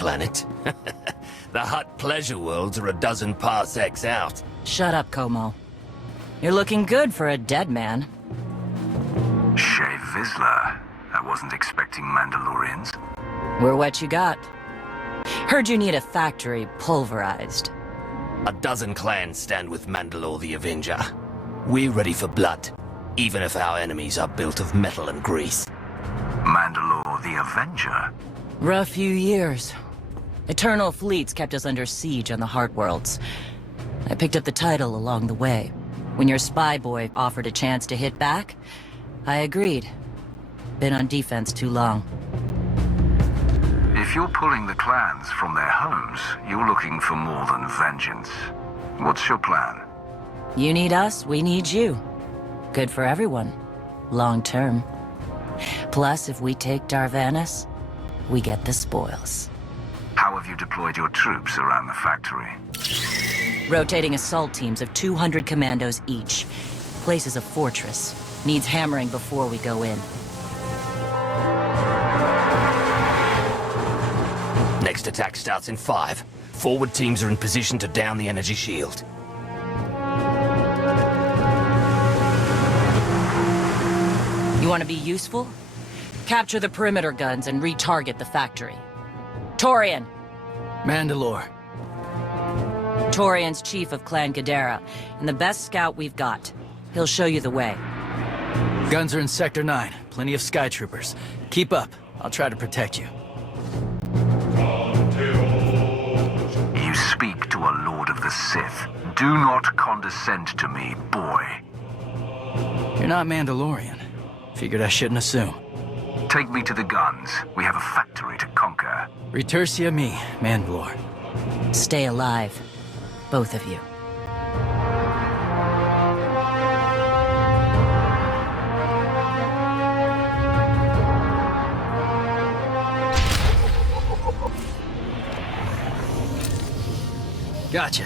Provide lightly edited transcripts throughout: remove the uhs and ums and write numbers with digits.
planet. The Hutt pleasure worlds are a dozen parsecs out. Shut up, Como. You're looking good for a dead man. Shay Vizsla. I wasn't expecting Mandalorians. We're what you got. Heard you need a factory pulverized. A dozen clans stand with Mandalore the Avenger. We're ready for blood, even if our enemies are built of metal and grease. Mandalore the Avenger? Rough few years. Eternal fleets kept us under siege on the Heart Worlds. I picked up the title along the way. When your spy boy offered a chance to hit back, I agreed. Been on defense too long. If you're pulling the clans from their homes, you're looking for more than vengeance. What's your plan? You need us, we need you. Good for everyone. Long term. Plus, if we take Darvanis, we get the spoils. How have you deployed your troops around the factory? Rotating assault teams of 200 commandos each. Place is a fortress. Needs hammering before we go in. Next attack starts in 5. Forward teams are in position to down the energy shield. You want to be useful? Capture the perimeter guns and retarget the factory. Torian! Mandalore. Torian's chief of Clan Ghidorah, and the best scout we've got. He'll show you the way. Guns are in Sector 9. Plenty of Sky Troopers. Keep up. I'll try to protect you. You speak to a Lord of the Sith. Do not condescend to me, boy. You're not Mandalorian. Figured I shouldn't assume. Take me to the guns. We have a factory to conquer. Retursia me, Mandalore. Stay alive. Both of you. Gotcha.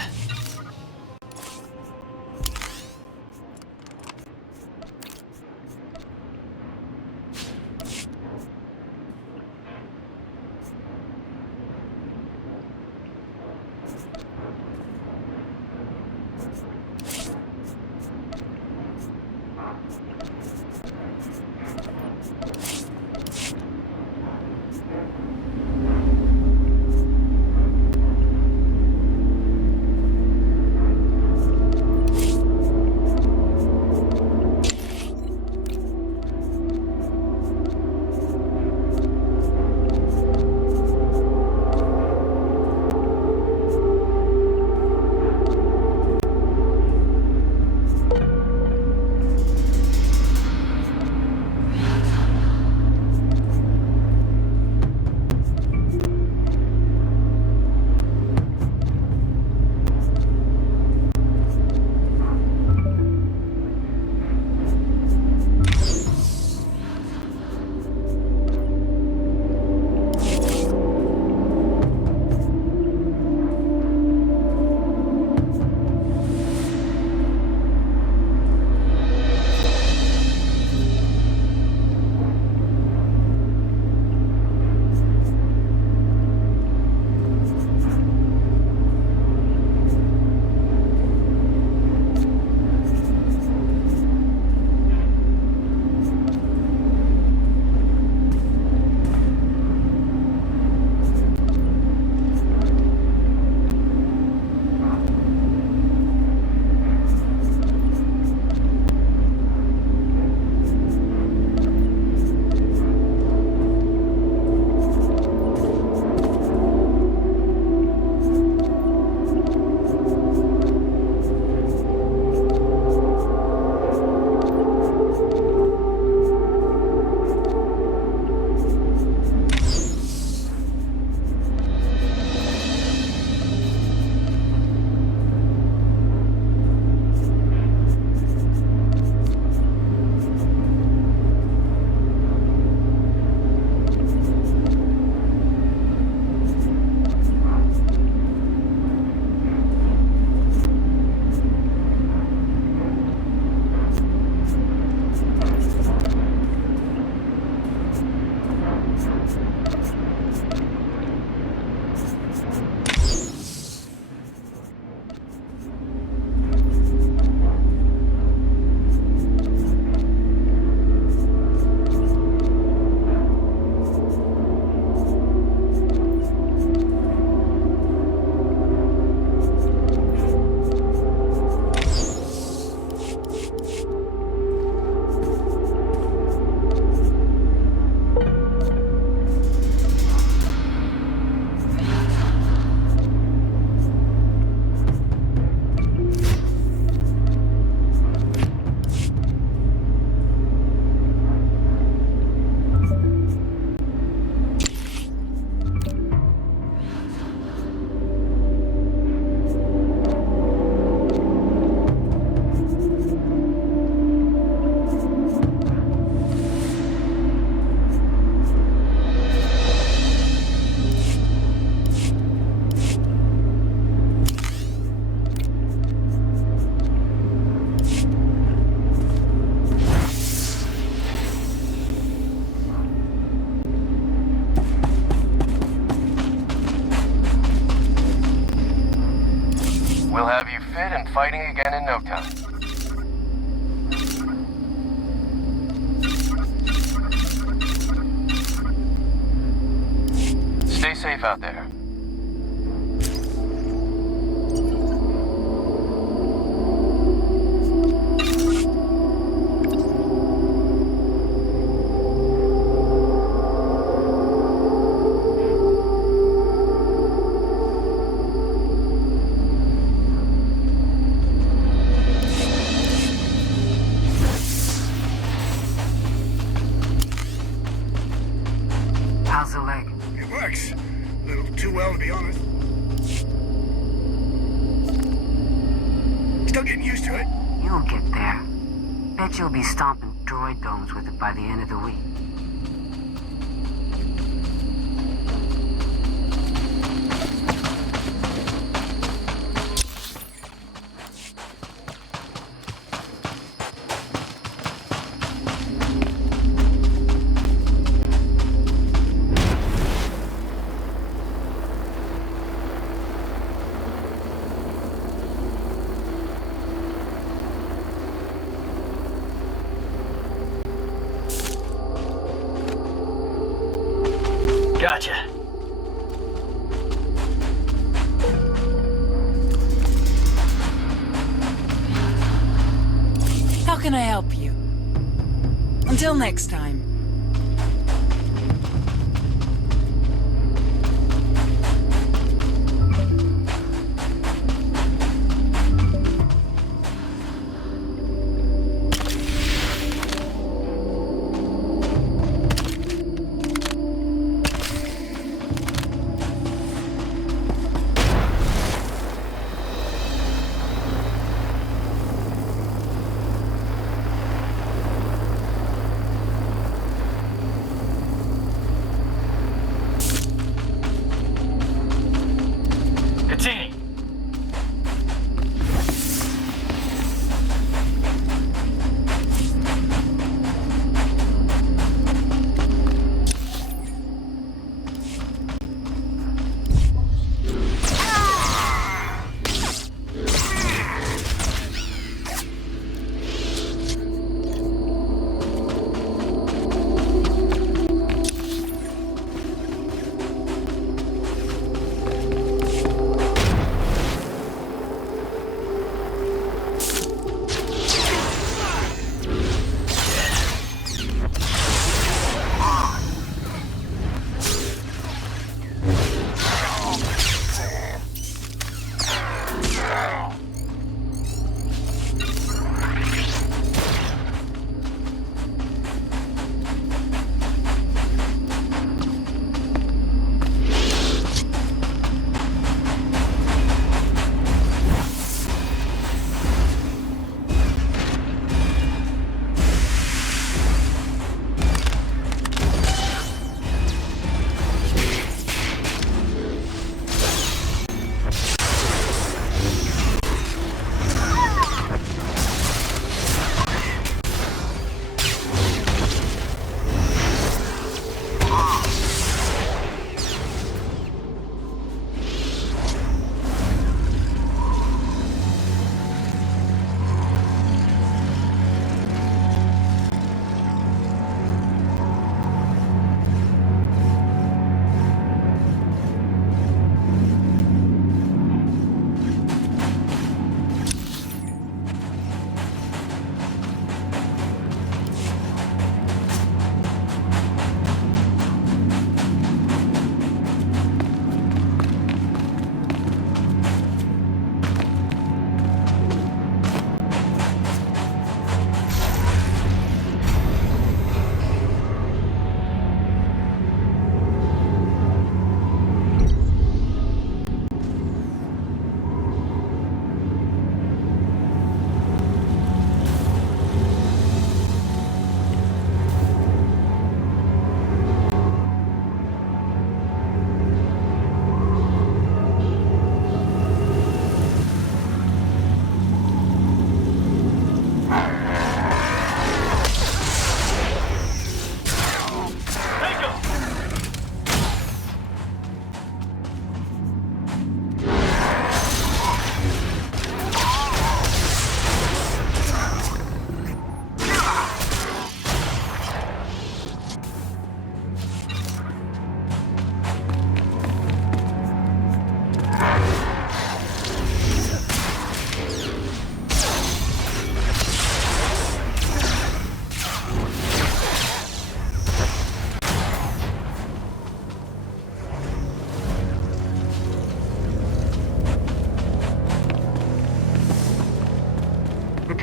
We'll have you fit and fighting again in no time. Stay safe out there. How's the leg? It works. A little too well, to be honest. Still getting used to it. You'll get there. Bet you'll be stomping droid domes with it by the end of the week. Gotcha. How can I help you? Until next time.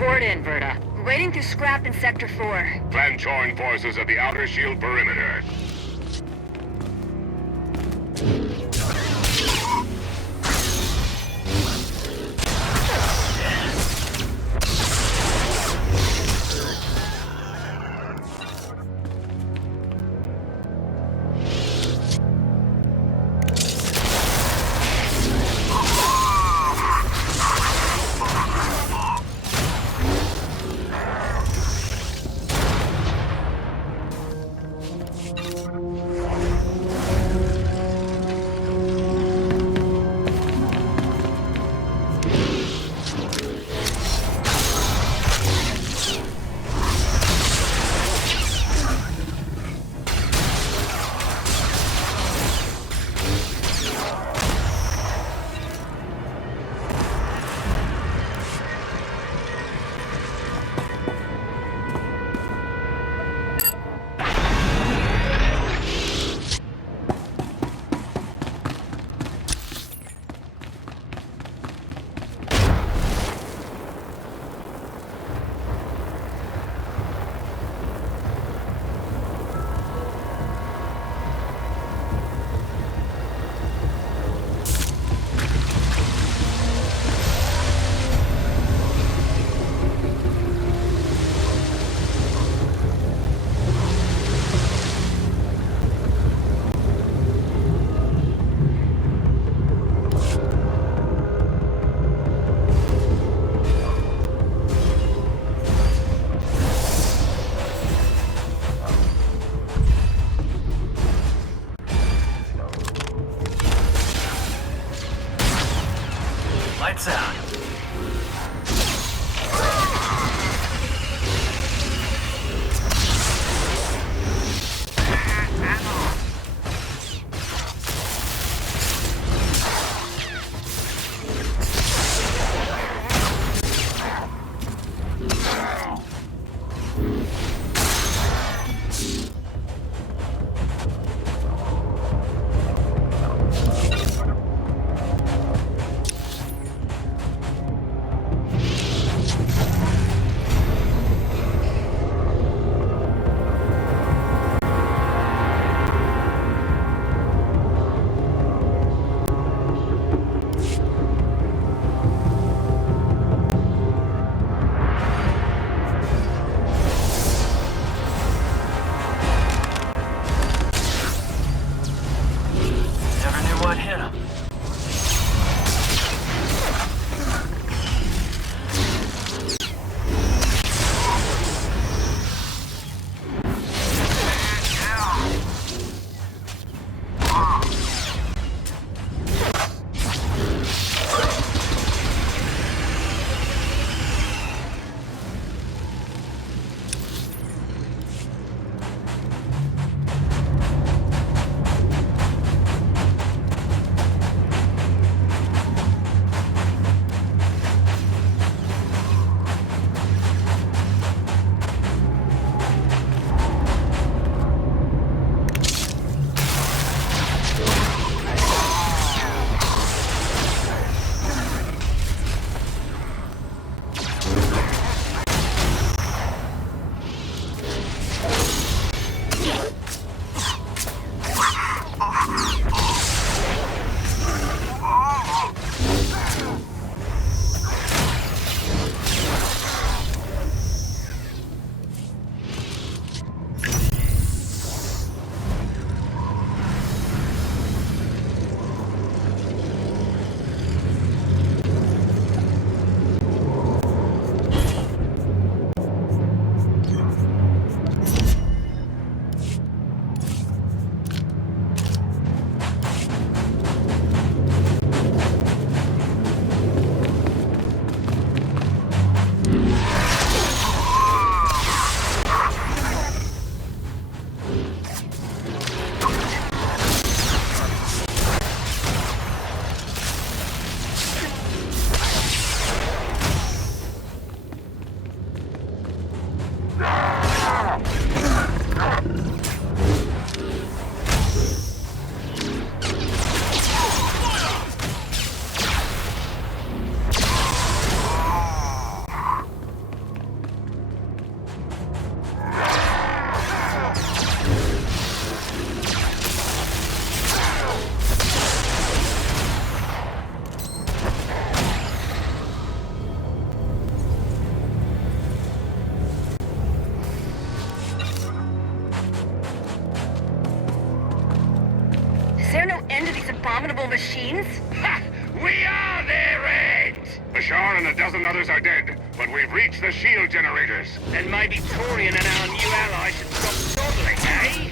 Report in, Verta. Waiting to scrap in Sector 4. Plan join forces at the outer shield perimeter. Lights out. Marines? Ha! We are their end! Bashar and a dozen others are dead, but we've reached the shield generators. Then maybe Torian and our new ally should stop dawdling, eh?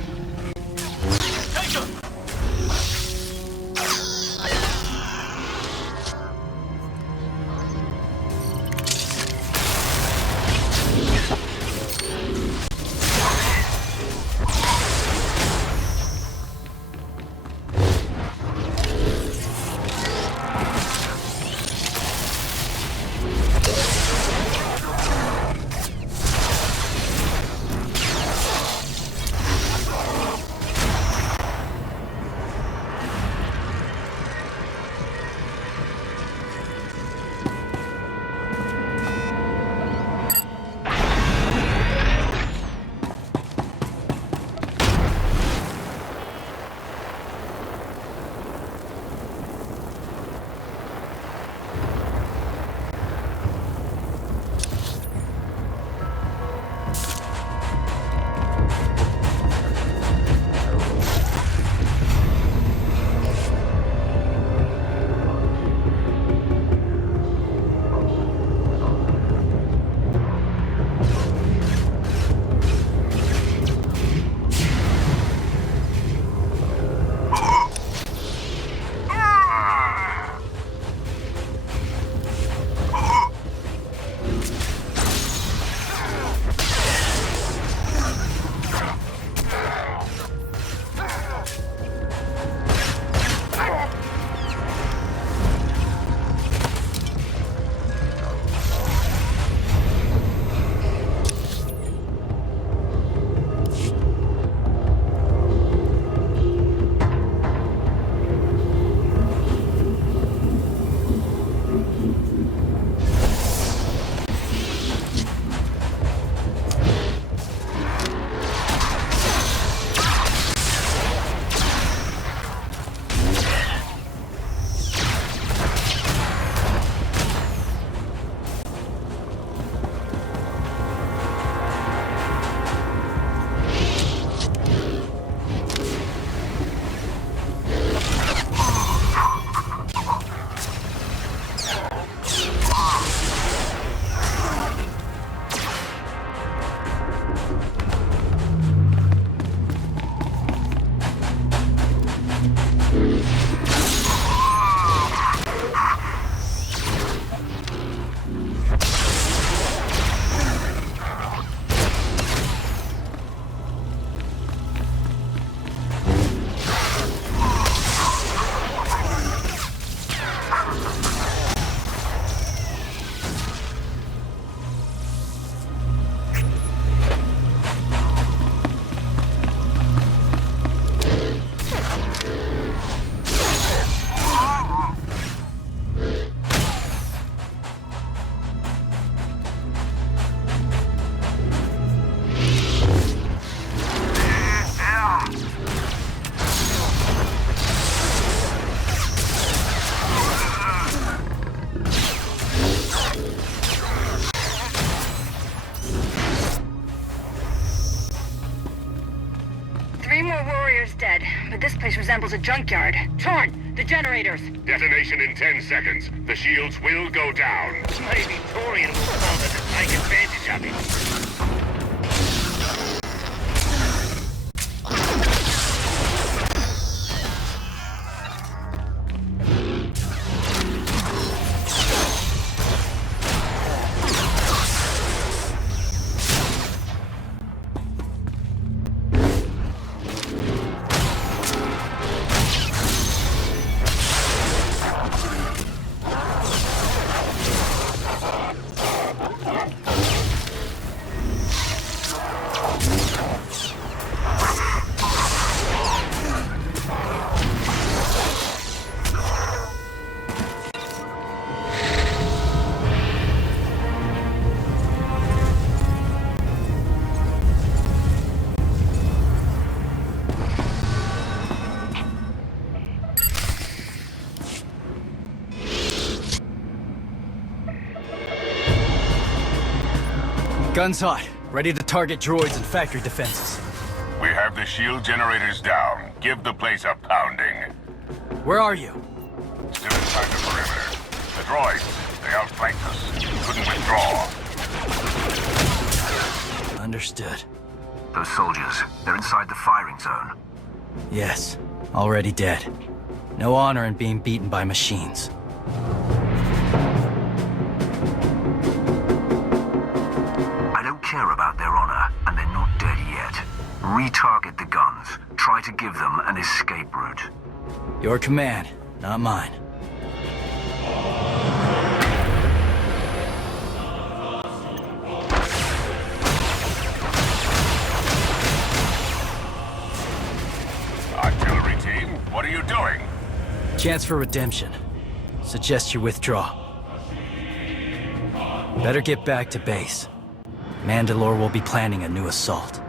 Dead, but this place resembles a junkyard. Torn! The generators! Detonation in 10 seconds. The shields will go down. Maybe Torian will bother to take advantage of it. Guns hot. Ready to target droids and factory defenses. We have the shield generators down. Give the place a pounding. Where are you? droids. They outflanked us. Couldn't withdraw. Understood. Those soldiers, they're inside the firing zone. Yes, already dead. No honor in being beaten by machines. I don't care about their honor, and they're not dead yet. Retarget the guns. Try to give them an escape route. Your command, not mine. Artillery team, what are you doing? Chance for redemption. Suggest you withdraw. Better get back to base. Mandalore will be planning a new assault.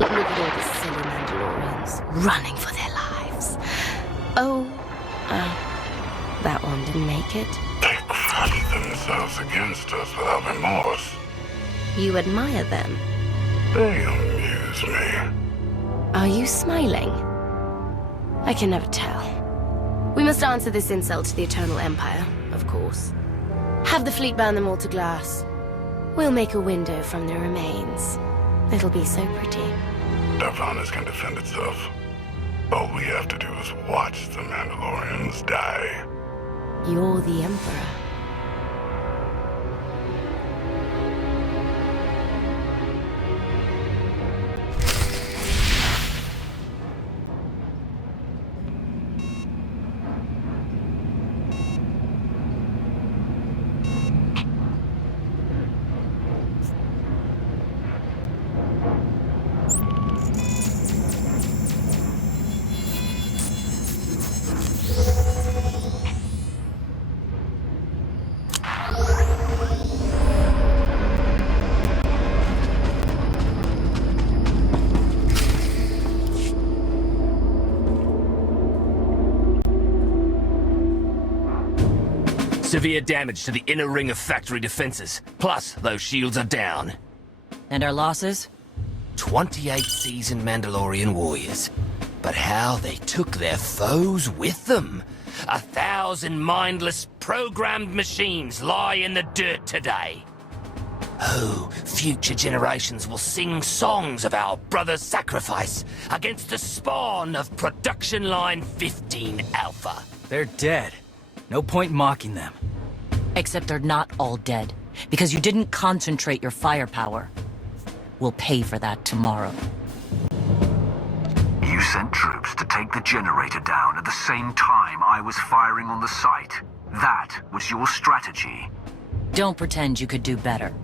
Look at all the silly Mandalorians running for their lives. Oh, that one didn't make it. They crowd themselves against us without remorse. You admire them. They amuse me. Are you smiling? I can never tell. We must answer this insult to the Eternal Empire, of course. Have the fleet burn them all to glass. We'll make a window from their remains. It'll be so pretty. Darvanas can defend itself. All we have to do is watch the Mandalorians die. You're the Emperor. Severe damage to the inner ring of factory defenses. Plus, those shields are down. And our losses? 28 seasoned Mandalorian warriors. But how they took their foes with them. 1,000 mindless, programmed machines lie in the dirt today. Oh, future generations will sing songs of our brother's sacrifice against the spawn of Production Line 15 Alpha. They're dead. No point mocking them. Except they're not all dead, because you didn't concentrate your firepower. We'll pay for that tomorrow. You sent troops to take the generator down at the same time I was firing on the site. That was your strategy. Don't pretend you could do better.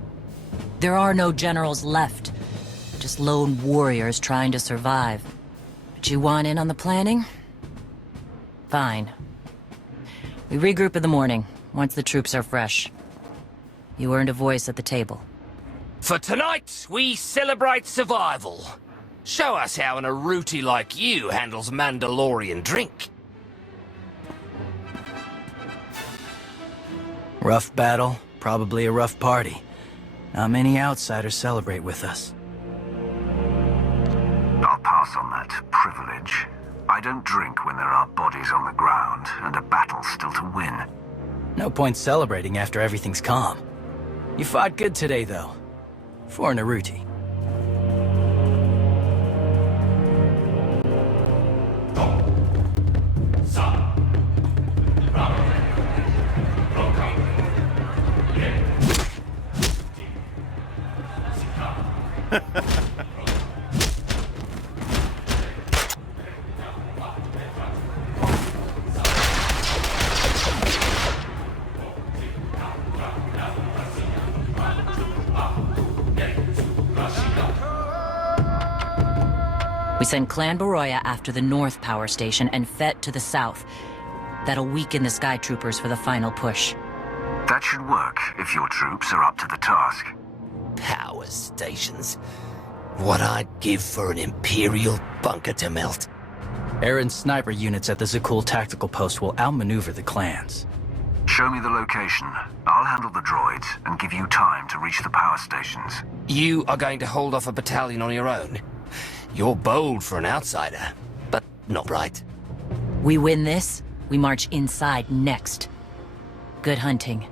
There are no generals left. Just lone warriors trying to survive. But you want in on the planning? Fine. We regroup in the morning, once the troops are fresh. You earned a voice at the table. For tonight, we celebrate survival. Show us how an Aruti like you handles Mandalorian drink. Rough battle, probably a rough party. Not many outsiders celebrate with us. I'll pass on that privilege. I don't drink when there are bodies on the ground and a battle still to win. No point celebrating after everything's calm. You fought good today, though. For an Aruti. We send Clan Baroya after the North Power Station and Fett to the south. That'll weaken the Sky Troopers for the final push. That should work if your troops are up to the task. Power stations. What I'd give for an Imperial bunker to melt. Aaron's sniper units at the Zakul tactical post will outmaneuver the clans. Show me the location. I'll handle the droids and give you time to reach the power stations. You are going to hold off a battalion on your own? You're bold for an outsider, but not right. We win this, we march inside next. Good hunting.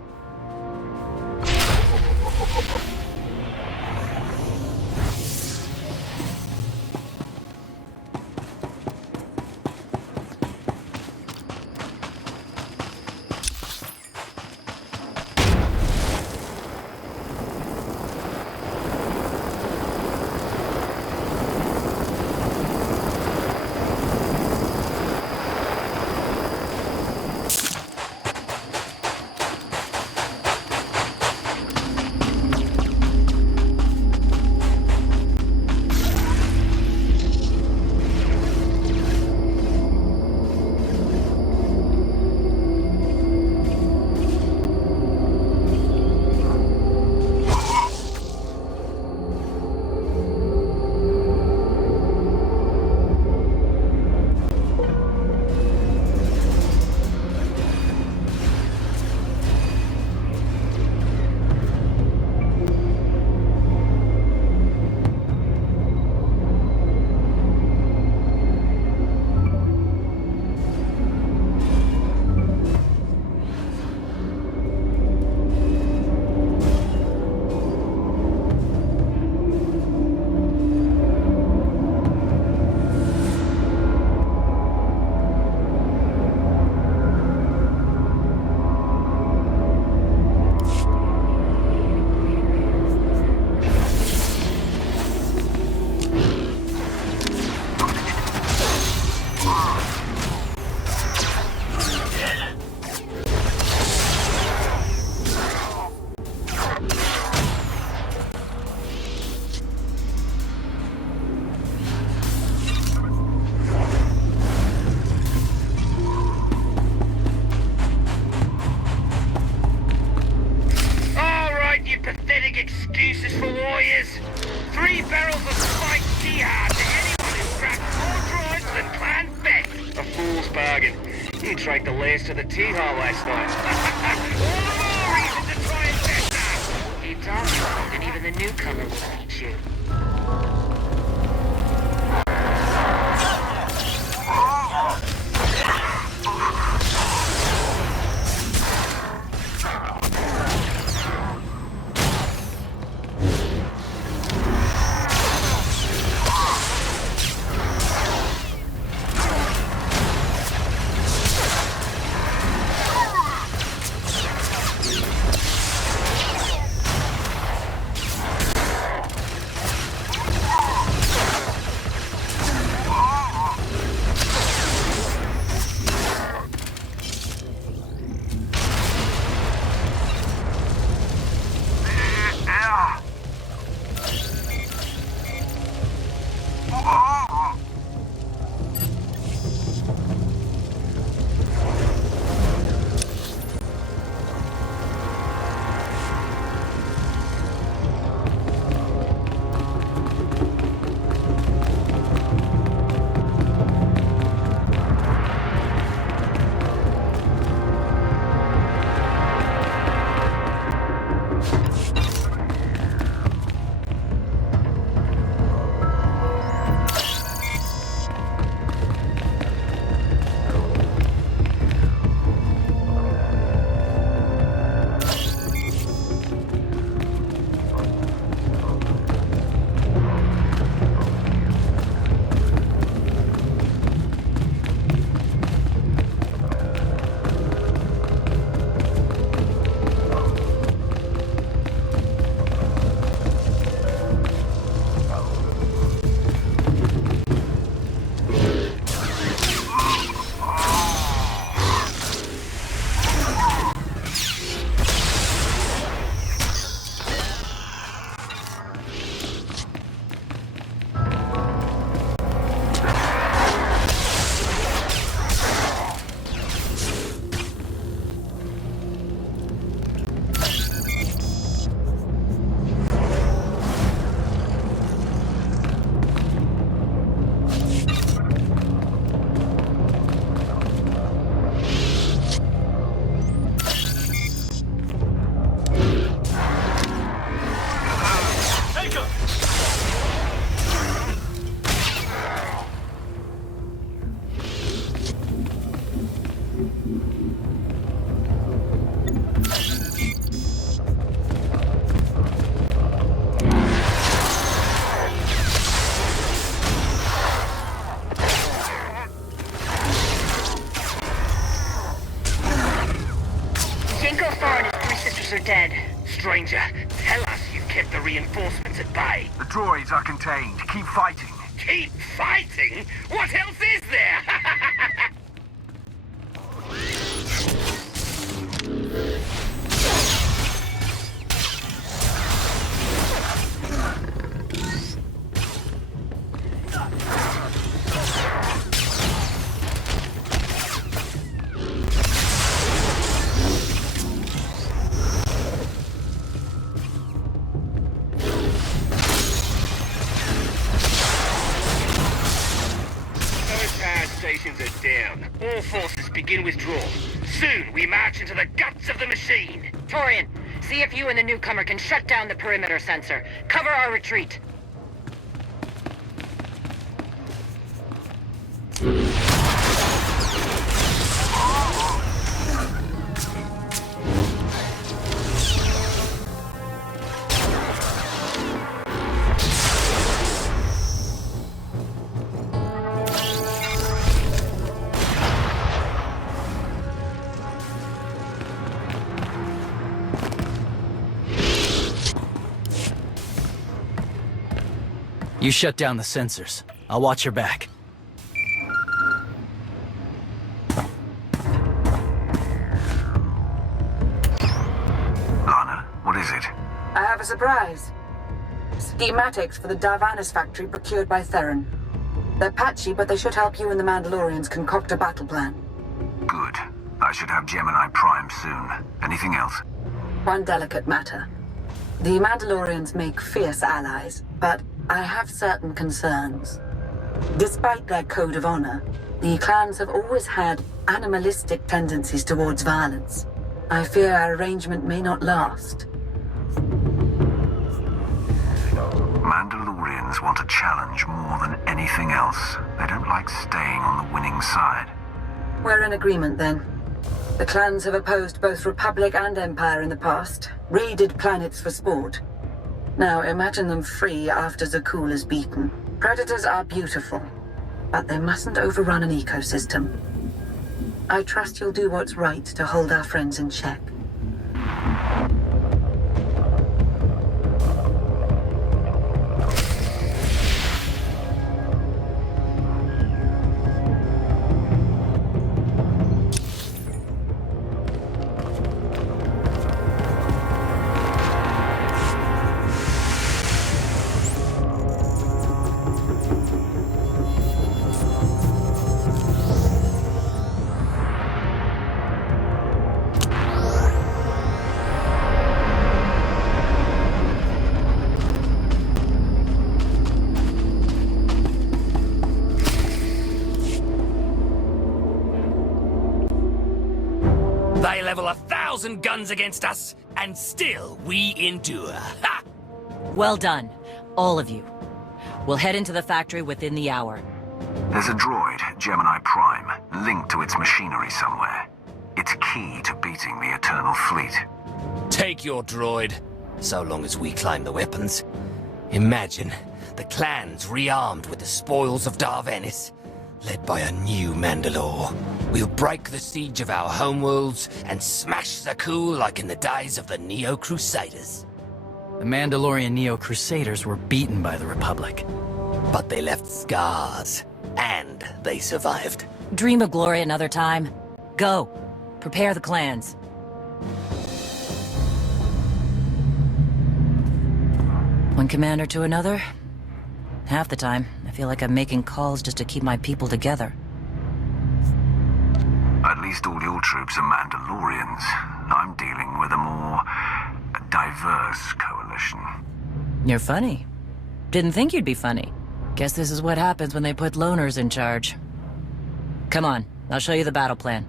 Excuses for warriors. 3 barrels of spiked jihad to anyone who cracks more droids than Clan Beck. A fool's bargain. You drank the last of the tea hall last night. All the more reason to try and test that. Keep talking, and even the newcomer will eat you. way! The droids are contained. Keep fighting. Keep fighting? What else is there? Stations are down. All forces begin withdrawal. Soon, we march into the guts of the machine. Torian, see if you and the newcomer can shut down the perimeter sensor. Cover our retreat. You shut down the sensors. I'll watch your back. Lana, what is it? I have a surprise. Schematics for the Darvanis factory procured by Theron. They're patchy, but they should help you and the Mandalorians concoct a battle plan. Good. I should have Gemini Prime soon. Anything else? One delicate matter. The Mandalorians make fierce allies, but I have certain concerns. Despite their code of honor, the clans have always had animalistic tendencies towards violence. I fear our arrangement may not last. Mandalorians want a challenge more than anything else. They don't like staying on the winning side. We're in agreement then. The clans have opposed both Republic and Empire in the past, raided planets for sport. Now imagine them free after Zakul is beaten. Predators are beautiful, but they mustn't overrun an ecosystem. I trust you'll do what's right to hold our friends in check. They level 1,000 guns against us, and still we endure. Ha! Well done, all of you. We'll head into the factory within the hour. There's a droid, Gemini Prime, linked to its machinery somewhere. It's key to beating the Eternal Fleet. Take your droid, so long as we claim the weapons. Imagine the clans rearmed with the spoils of Darvanis, led by a new Mandalore. We'll break the siege of our homeworlds and smash Zakul like in the days of the Neo-Crusaders. The Mandalorian Neo-Crusaders were beaten by the Republic. But they left scars, and they survived. Dream of glory another time. Go. Prepare the clans. One commander to another. Half the time, I feel like I'm making calls just to keep my people together. At least all your troops are Mandalorians. I'm dealing with a more diverse coalition. You're funny. Didn't think you'd be funny. Guess this is what happens when they put loners in charge. Come on, I'll show you the battle plan.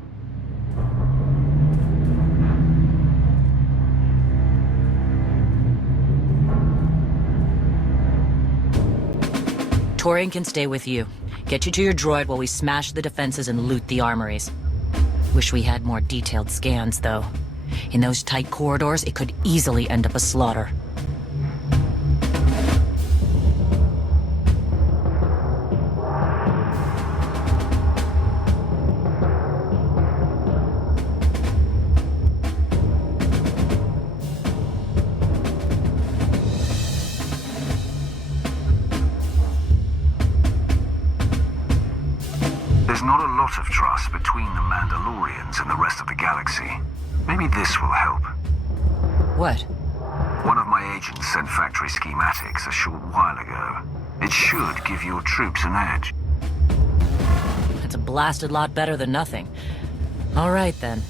Torian can stay with you. Get you to your droid while we smash the defenses and loot the armories. Wish we had more detailed scans, though. In those tight corridors, it could easily end up a slaughter. There's not a lot of trust between the Mandalorians and the rest of the galaxy. Maybe this will help. What? One of my agents sent factory schematics a short while ago. It should give your troops an edge. That's a blasted lot better than nothing. All right, then.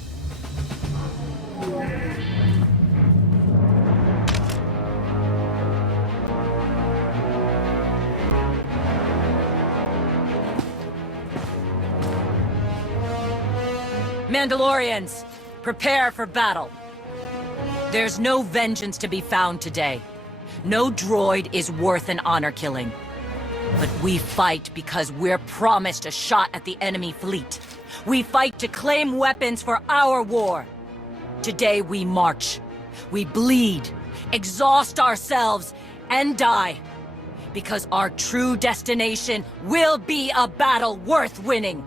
Mandalorians, prepare for battle. There's no vengeance to be found today. No droid is worth an honor killing. But we fight because we're promised a shot at the enemy fleet. We fight to claim weapons for our war. Today we march. We bleed, exhaust ourselves, and die. Because our true destination will be a battle worth winning.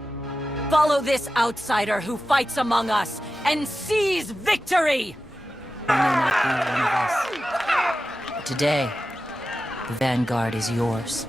Follow this outsider who fights among us and seize victory! You may not be one of us. But today, the Vanguard is yours.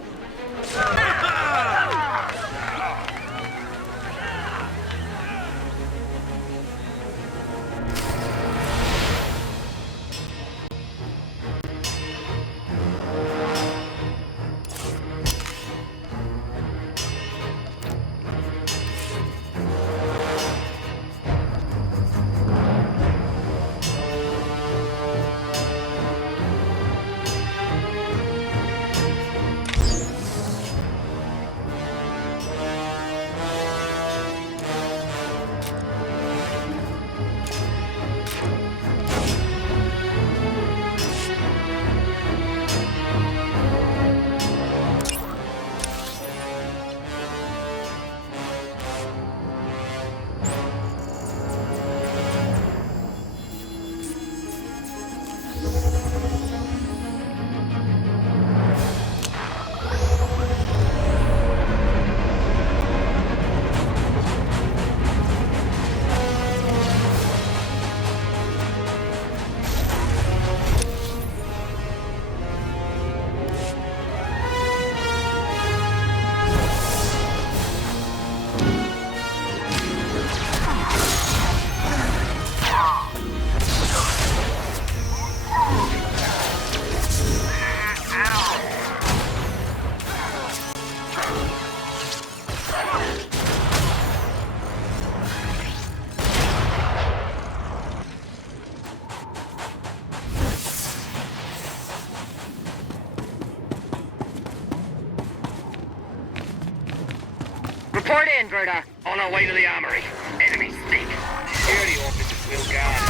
Report in, Verda. On our way to the armory. Enemy stink. Security officers will guard.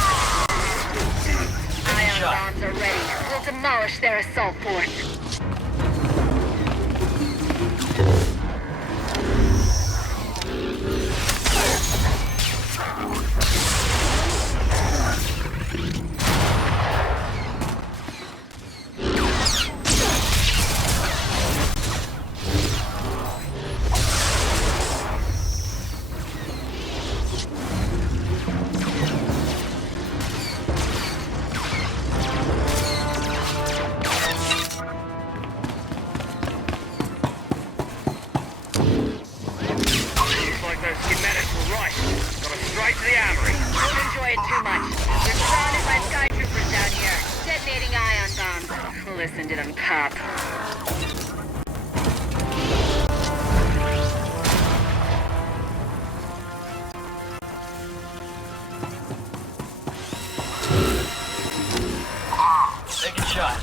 Ion bombs are ready. We'll demolish their assault force. Listen to them pop. Take a shot.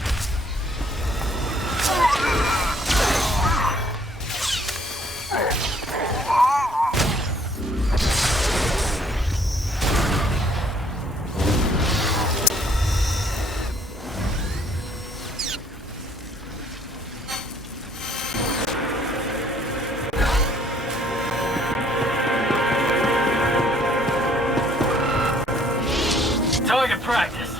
Target practice.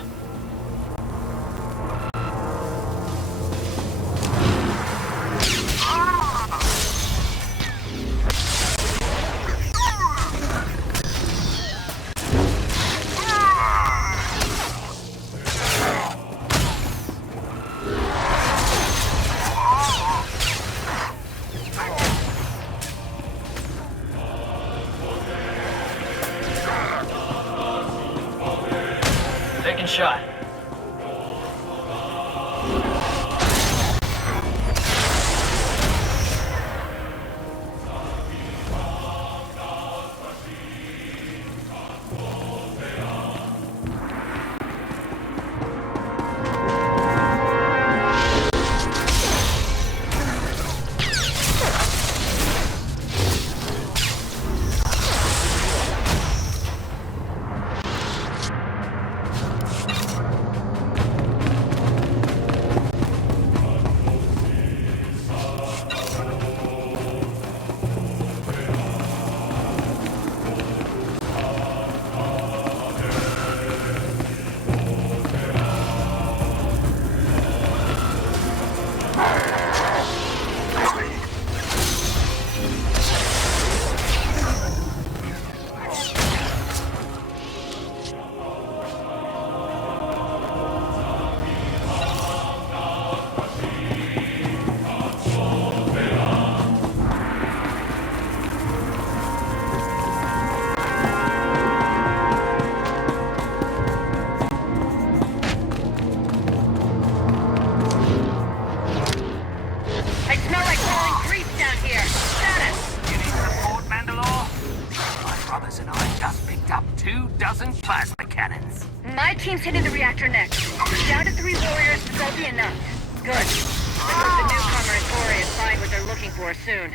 brothers and I just picked up 24 plasma cannons. My team's hitting the reactor next. Down to 3 warriors, but they'll be enough. Good. I hope the newcomer and Glorious find what they're looking for soon.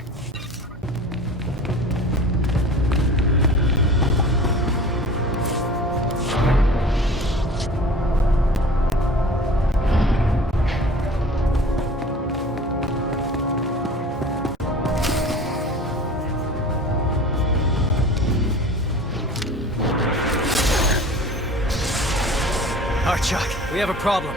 Chuck, we have a problem.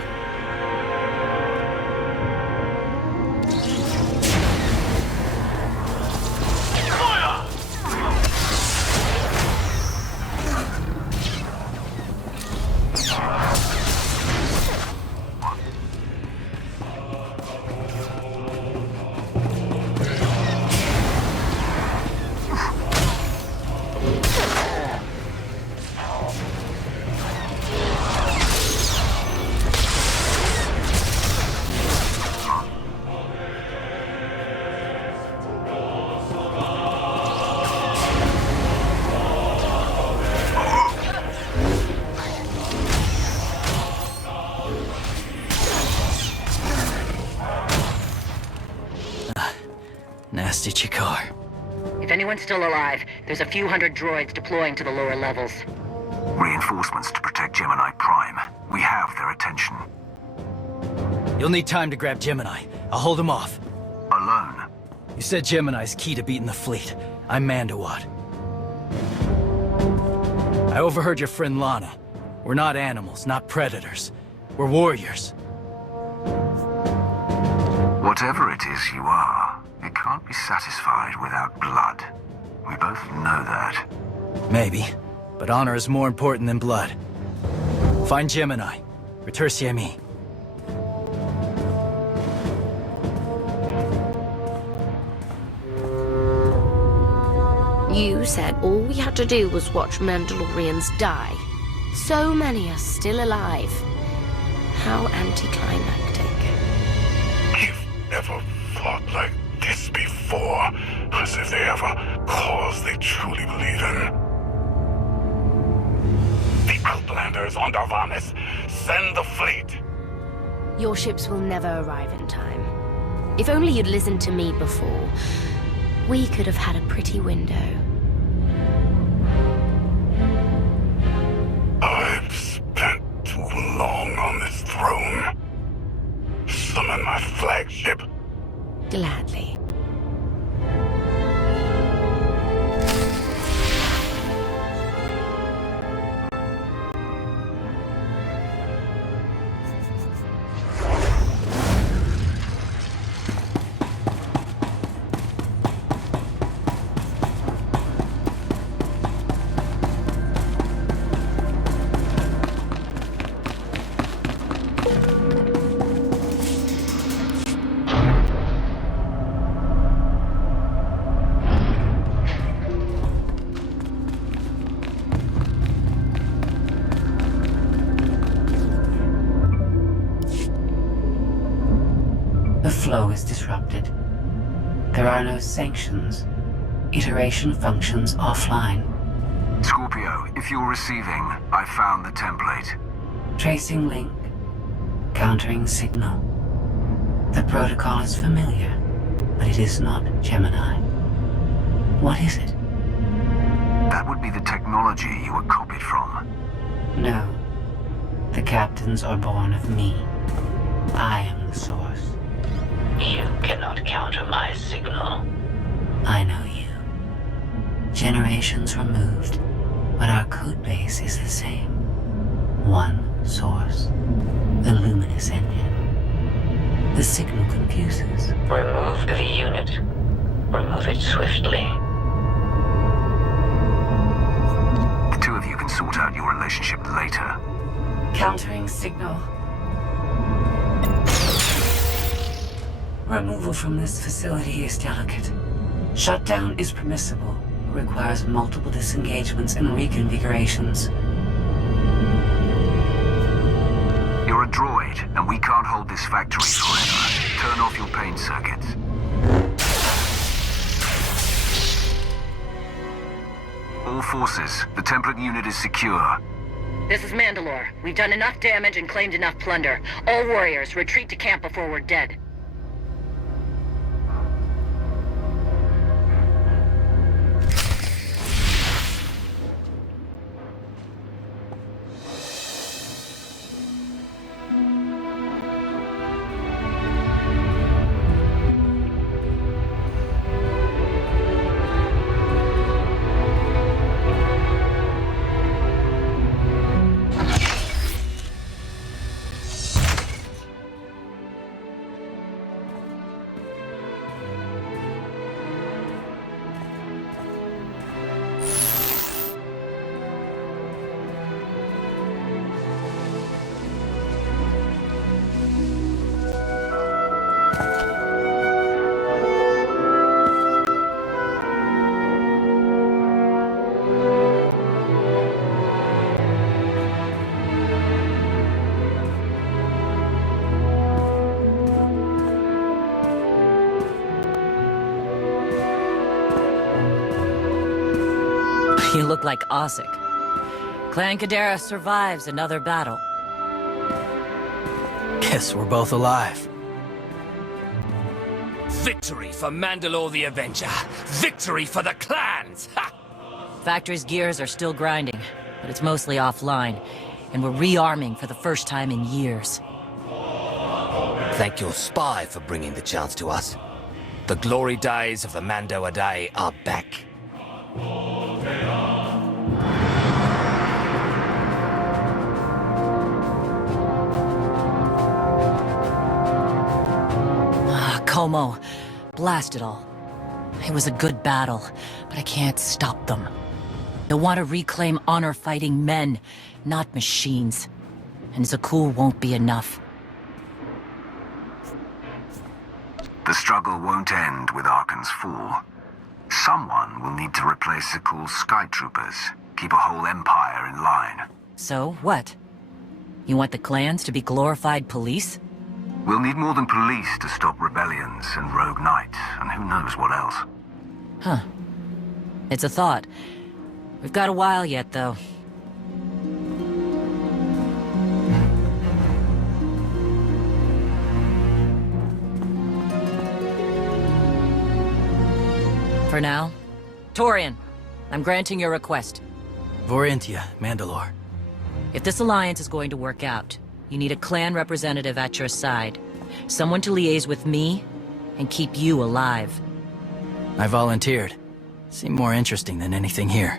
Nasty Chikar. If anyone's still alive, there's a few hundred droids deploying to the lower levels. Reinforcements to protect Gemini Prime. We have their attention. You'll need time to grab Gemini. I'll hold him off. Alone? You said Gemini's key to beating the fleet. I'm Mandalore. I overheard your friend Lana. We're not animals, not predators. We're warriors. Whatever it is you are, it can't be satisfied without blood. We both know that. Maybe, but honor is more important than blood. Find Gemini. Return me. You said all we had to do was watch Mandalorians die. So many are still alive. How anticlimactic. You've never fought like this before, as if they have a cause they truly believe in. The Outlanders on Darvanis, send the fleet! Your ships will never arrive in time. If only you'd listened to me before, we could have had a pretty window. I've spent too long on this throne. Summon my flagship. Gladly. The flow is disrupted. There are no sanctions. Iteration functions offline. Scorpio, if you're receiving, I found the template. Tracing link. Countering signal. The protocol is familiar, but it is not Gemini. What is it? That would be the technology you were copied from. No. The captains are born of me. I am the source. You cannot counter my signal. I know you. Generations removed, but our code base is the same. One source. The luminous engine. The signal confuses. Remove the unit. Remove it swiftly. The two of you can sort out your relationship later. Countering signal. Removal from this facility is delicate. Shutdown is permissible, but requires multiple disengagements and reconfigurations. You're a droid, and we can't hold this factory forever. Turn off your pain circuits. All forces, the template unit is secure. This is Mandalore. We've done enough damage and claimed enough plunder. All warriors, retreat to camp before we're dead. You look like Osik. Clan Kadera survives another battle. Guess we're both alive. Victory for Mandalore the Avenger! Victory for the clans! Ha! Factory's gears are still grinding, but it's mostly offline, and we're rearming for the first time in years. Thank your spy for bringing the chance to us. The glory days of the Mando Ade are back. Como, blast it all. It was a good battle, but I can't stop them. They'll want to reclaim honor-fighting men, not machines. And Zakul won't be enough. The struggle won't end with Arkan's fall. Someone will need to replace Zakul's sky troopers, keep a whole empire in line. So, what? You want the clans to be glorified police? We'll need more than police to stop rebellions and rogue knights, and who knows what else. Huh. It's a thought. We've got a while yet, though. For now, Torian, I'm granting your request. Vorintia, Mandalore. If this alliance is going to work out, you need a clan representative at your side. Someone to liaise with me and keep you alive. I volunteered. Seemed more interesting than anything here.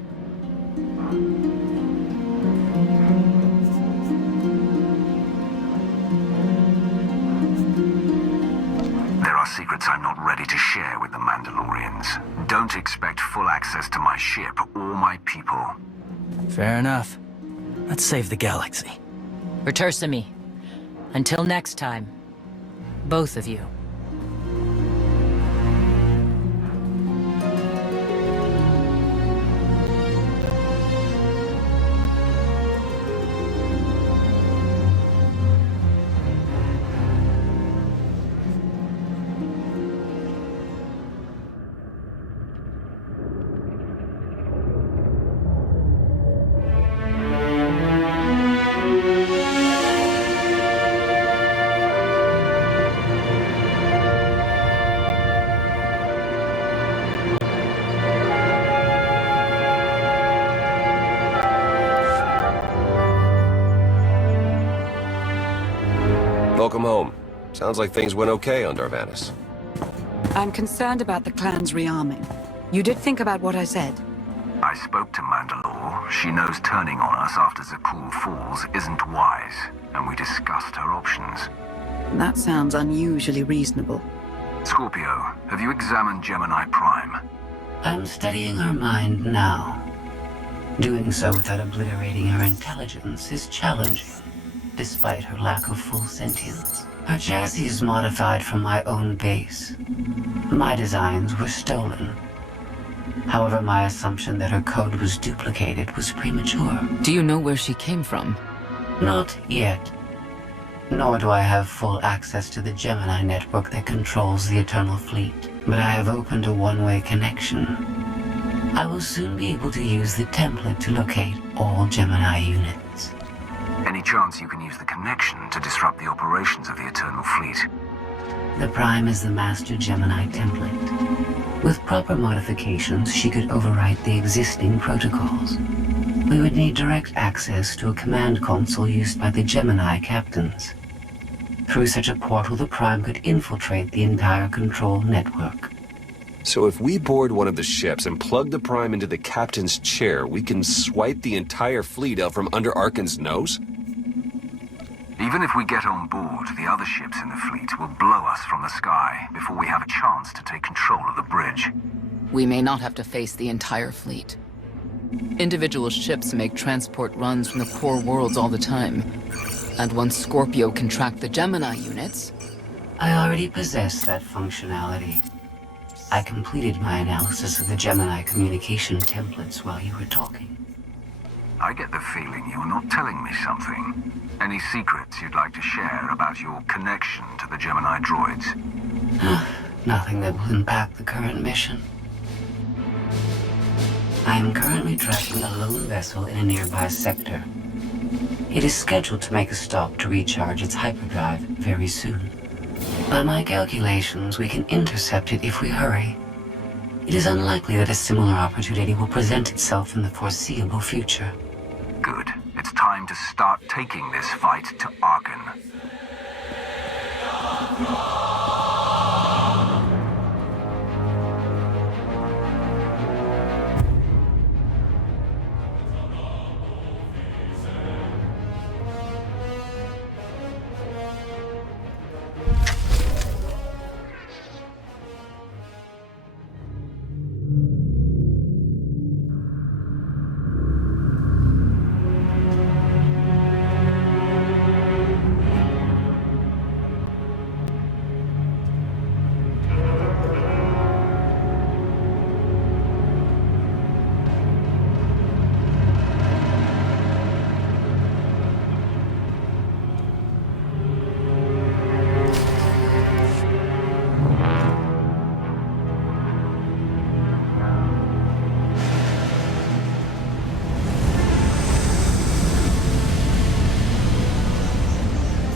There are secrets I'm not ready to share with the Mandalorians. Don't expect full access to my ship or my people. Fair enough. Let's save the galaxy. Return to me. Until next time, both of you. Welcome home. Sounds like things went okay on Darvanis. I'm concerned about the clan's rearming. You did think about what I said? I spoke to Mandalore. She knows turning on us after Zakul falls isn't wise, and we discussed her options. That sounds unusually reasonable. Scorpio, have you examined Gemini Prime? I'm studying her mind now. Doing so without obliterating her intelligence is challenging, despite her lack of full sentience. Her chassis is modified from my own base. My designs were stolen. However, my assumption that her code was duplicated was premature. Do you know where she came from? Not yet. Nor do I have full access to the Gemini network that controls the Eternal Fleet. But I have opened a one-way connection. I will soon be able to use the template to locate all Gemini units. Any chance you can use the connection to disrupt the operations of the Eternal Fleet? The Prime is the master Gemini template. With proper modifications, she could overwrite the existing protocols. We would need direct access to a command console used by the Gemini captains. Through such a portal, the Prime could infiltrate the entire control network. So if we board one of the ships and plug the Prime into the captain's chair, we can swipe the entire fleet out from under Arkan's nose? Even if we get on board, the other ships in the fleet will blow us from the sky before we have a chance to take control of the bridge. We may not have to face the entire fleet. Individual ships make transport runs from the core worlds all the time. And once Scorpio can track the Gemini units... I already possess that functionality. I completed my analysis of the Gemini communication templates while you were talking. I get the feeling you're not telling me something. Any secrets you'd like to share about your connection to the Gemini droids? Nothing that will impact the current mission. I am currently tracking a lone vessel in a nearby sector. It is scheduled to make a stop to recharge its hyperdrive very soon. By my calculations, we can intercept it if we hurry. It is unlikely that a similar opportunity will present itself in the foreseeable future. Good. It's time to start taking this fight to Arkan.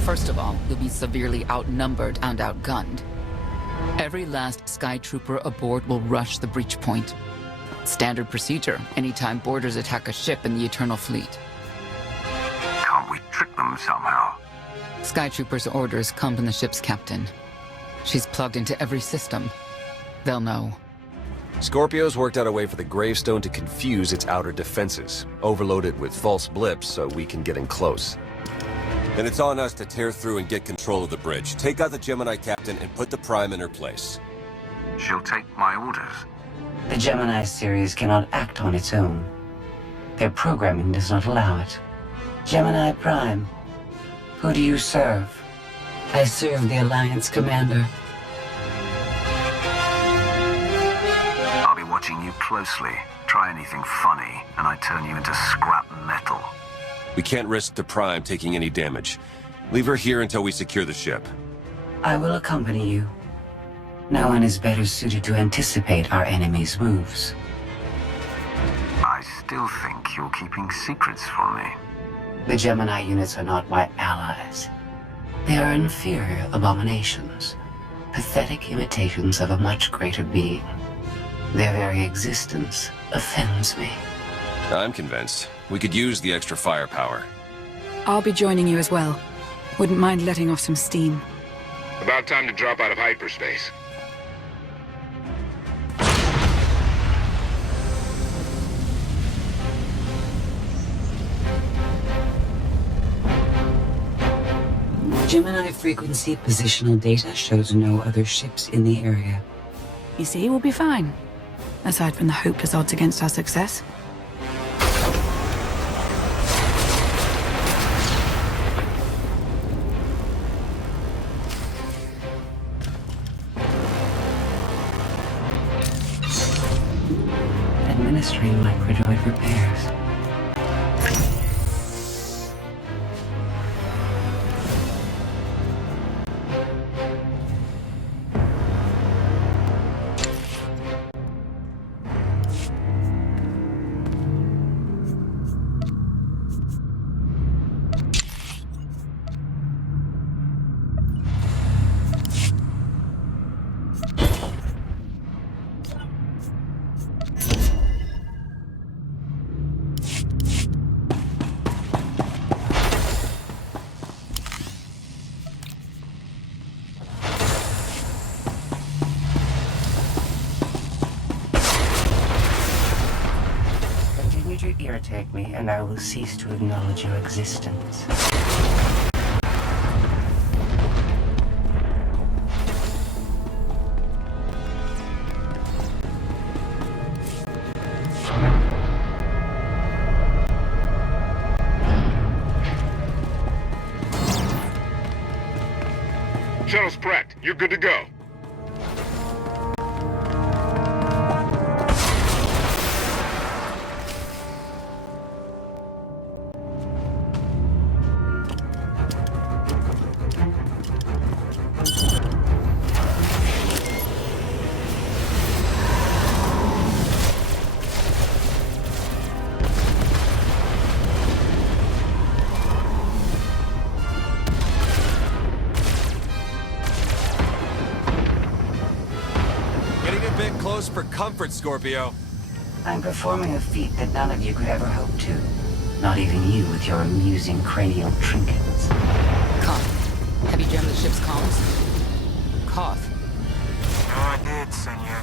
First of all, you'll be severely outnumbered and outgunned. Every last Sky Trooper aboard will rush the breach point. Standard procedure anytime boarders attack a ship in the Eternal Fleet. Can't we trick them somehow? Sky Troopers' orders come from the ship's captain. She's plugged into every system. They'll know. Scorpio's worked out a way for the gravestone to confuse its outer defenses, overload it with false blips so we can get in close. Then it's on us to tear through and get control of the bridge. Take out the Gemini captain and put the Prime in her place. She'll take my orders. The Gemini series cannot act on its own. Their programming does not allow it. Gemini Prime, who do you serve? I serve the Alliance Commander. I'll be watching you closely. Try anything funny, and I turn you into scrap metal. We can't risk the Prime taking any damage. Leave her here until we secure the ship. I will accompany you. No one is better suited to anticipate our enemy's moves. I still think you're keeping secrets from me. The Gemini units are not my allies. They are inferior abominations. Pathetic imitations of a much greater being. Their very existence offends me. I'm convinced. We could use the extra firepower. I'll be joining you as well. Wouldn't mind letting off some steam. About time to drop out of hyperspace. Gemini frequency positional data shows no other ships in the area. You see, we'll be fine. Aside from the hopeless odds against our success. Administering microdroid repairs. irritate me, and I will cease to acknowledge your existence. Shuttle's prepped. You're good to go. For comfort, Scorpio. I'm performing a feat that none of you could ever hope to. Not even you with your amusing cranial trinkets. Koth, have you jammed the ship's comms? Koth. No, I did, senor.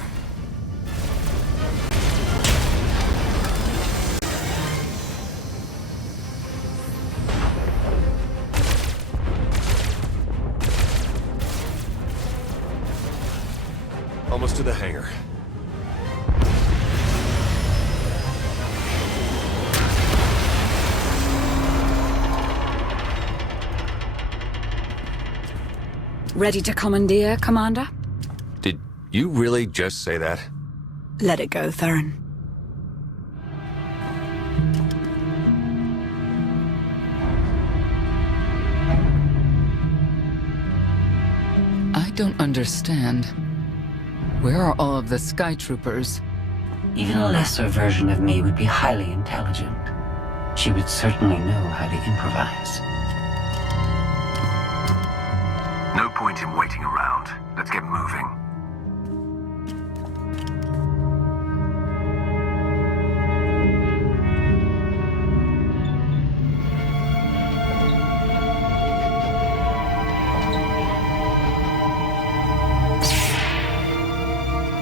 Almost to the hangar. Ready to commandeer, Commander? Did you really just say that? Let it go, Theron. I don't understand. Where are all of the Sky Troopers? Even a lesser version of me would be highly intelligent. She would certainly know how to improvise. No point in waiting around. Let's get moving.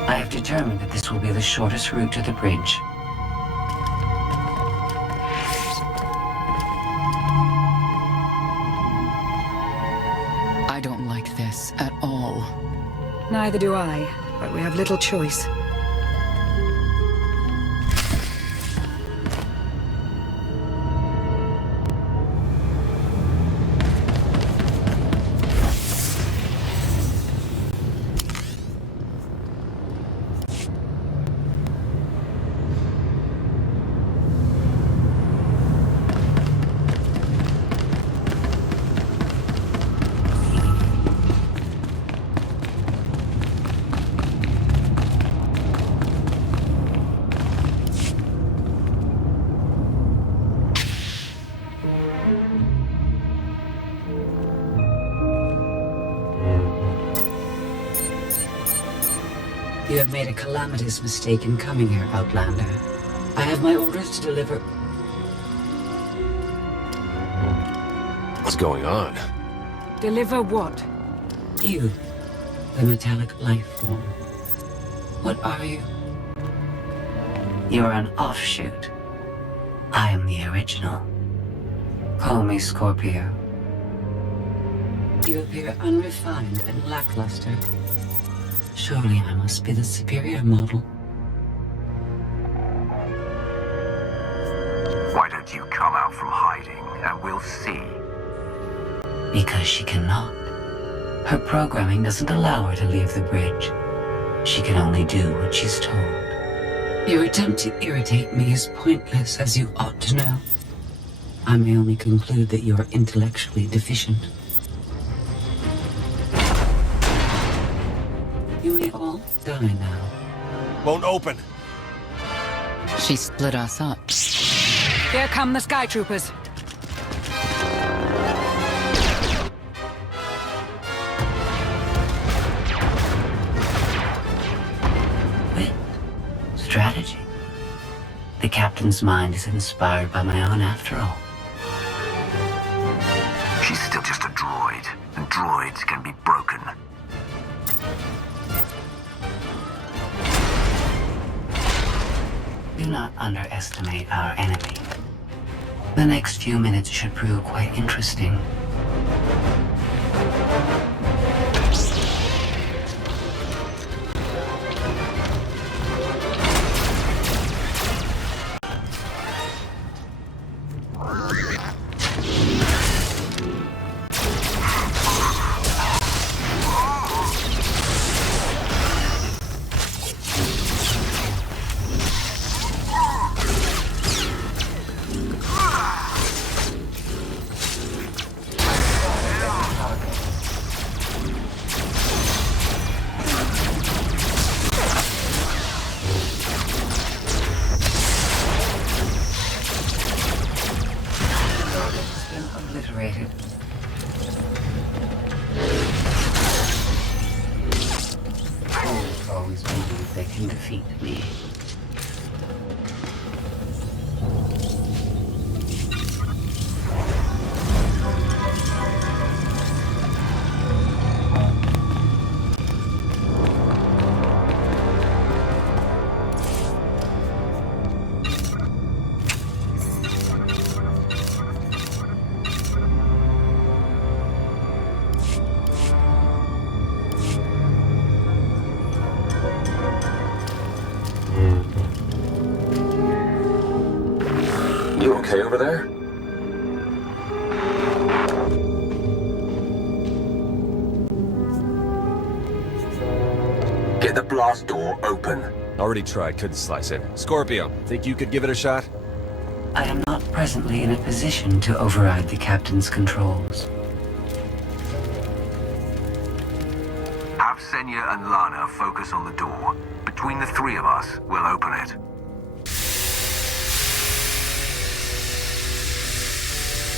I have determined that this will be the shortest route to the bridge. I don't like this at all. Neither do I, but we have little choice. You have made a calamitous mistake in coming here, Outlander. I have my orders to deliver. What's going on? Deliver what? You, the metallic life form. What are you? You're an offshoot. I am the original. Call me Scorpio. You appear unrefined and lackluster. Surely I must be the superior model. Why don't you come out from hiding and we'll see? Because she cannot. Her programming doesn't allow her to leave the bridge. She can only do what she's told. Your attempt to irritate me is pointless, as you ought to know. I may only conclude that you're intellectually deficient. You may all die now. Won't open. She split us up. Here come the Sky Troopers. Wit. Strategy. The captain's mind is inspired by my own after all. She's still just a droid, and droids can be broken. Do not underestimate our enemy. The next few minutes should prove quite interesting. Obliterated. Always believe they can defeat me. You okay over there? Get the blast door open. Already tried, couldn't slice it. Scorpio, think you could give it a shot? I am not presently in a position to override the captain's controls. Have Senya and Lana focus on the door. Between the three of us, we'll open it.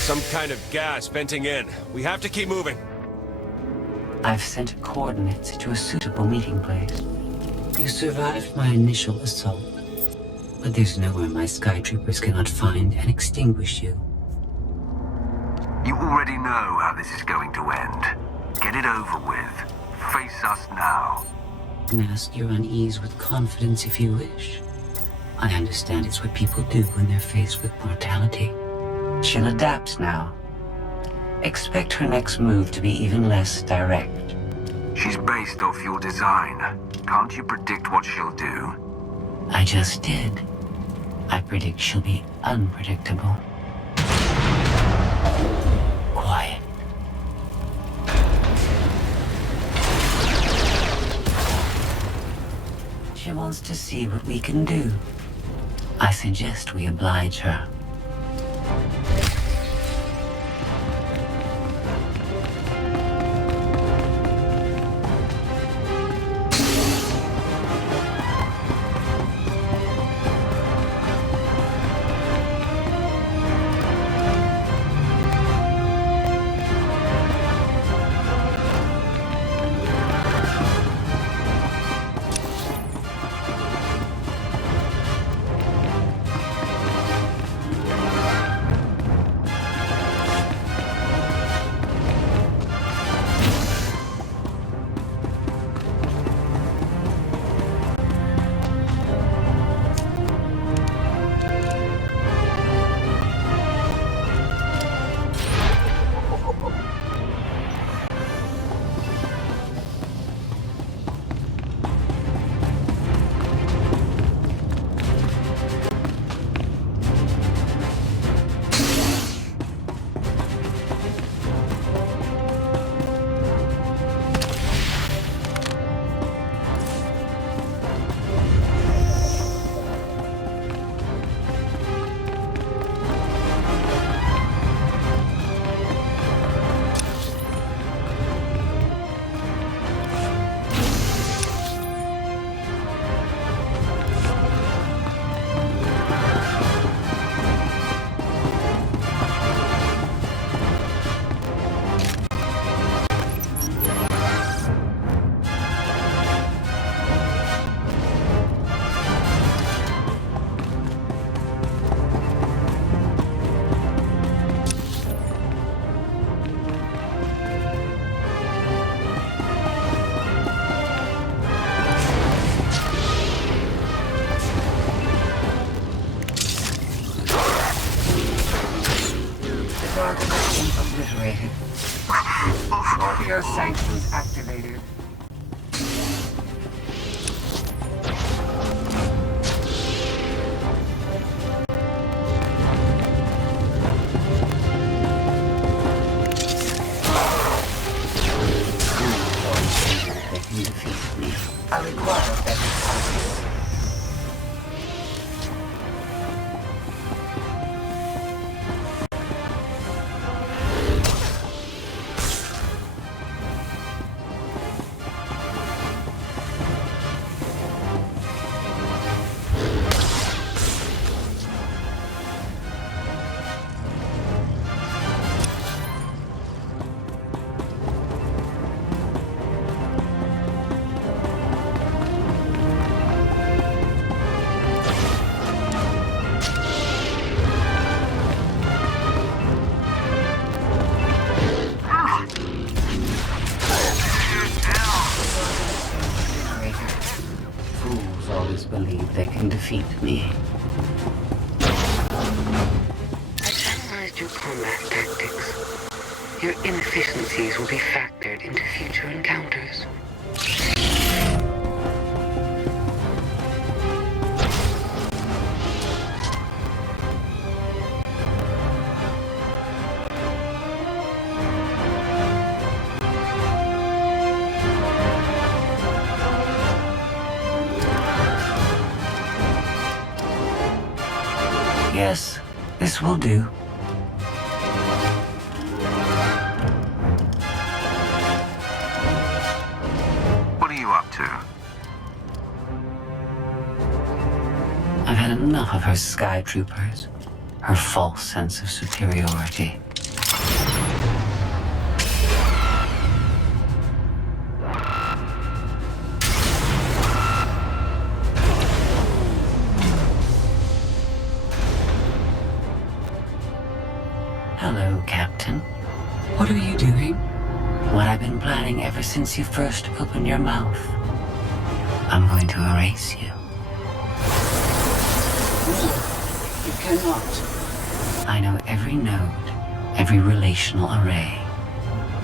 Some kind of gas venting in. We have to keep moving. I've sent coordinates to a suitable meeting place. You survived my initial assault, but there's nowhere my sky troopers cannot find and extinguish you. You already know how this is going to end. Get it over with. Face us now. Mask your unease with confidence if you wish. I understand it's what people do when they're faced with mortality. She'll adapt now. Expect her next move to be even less direct. She's based off your design. Can't you predict what she'll do? I just did. I predict she'll be unpredictable. Quiet. She wants to see what we can do. I suggest we oblige her. Video sanctions activated. They can defeat me. I require better targets. Believe they can defeat me. I've analyzed your combat tactics. Your inefficiencies will be factored into future encounters. Yes, this will do. What are you up to? I've had enough of her sky troopers, her false sense of superiority. Hello, Captain. What are you doing? What I've been planning ever since you first opened your mouth. I'm going to erase you. No, you cannot. I know every node, every relational array.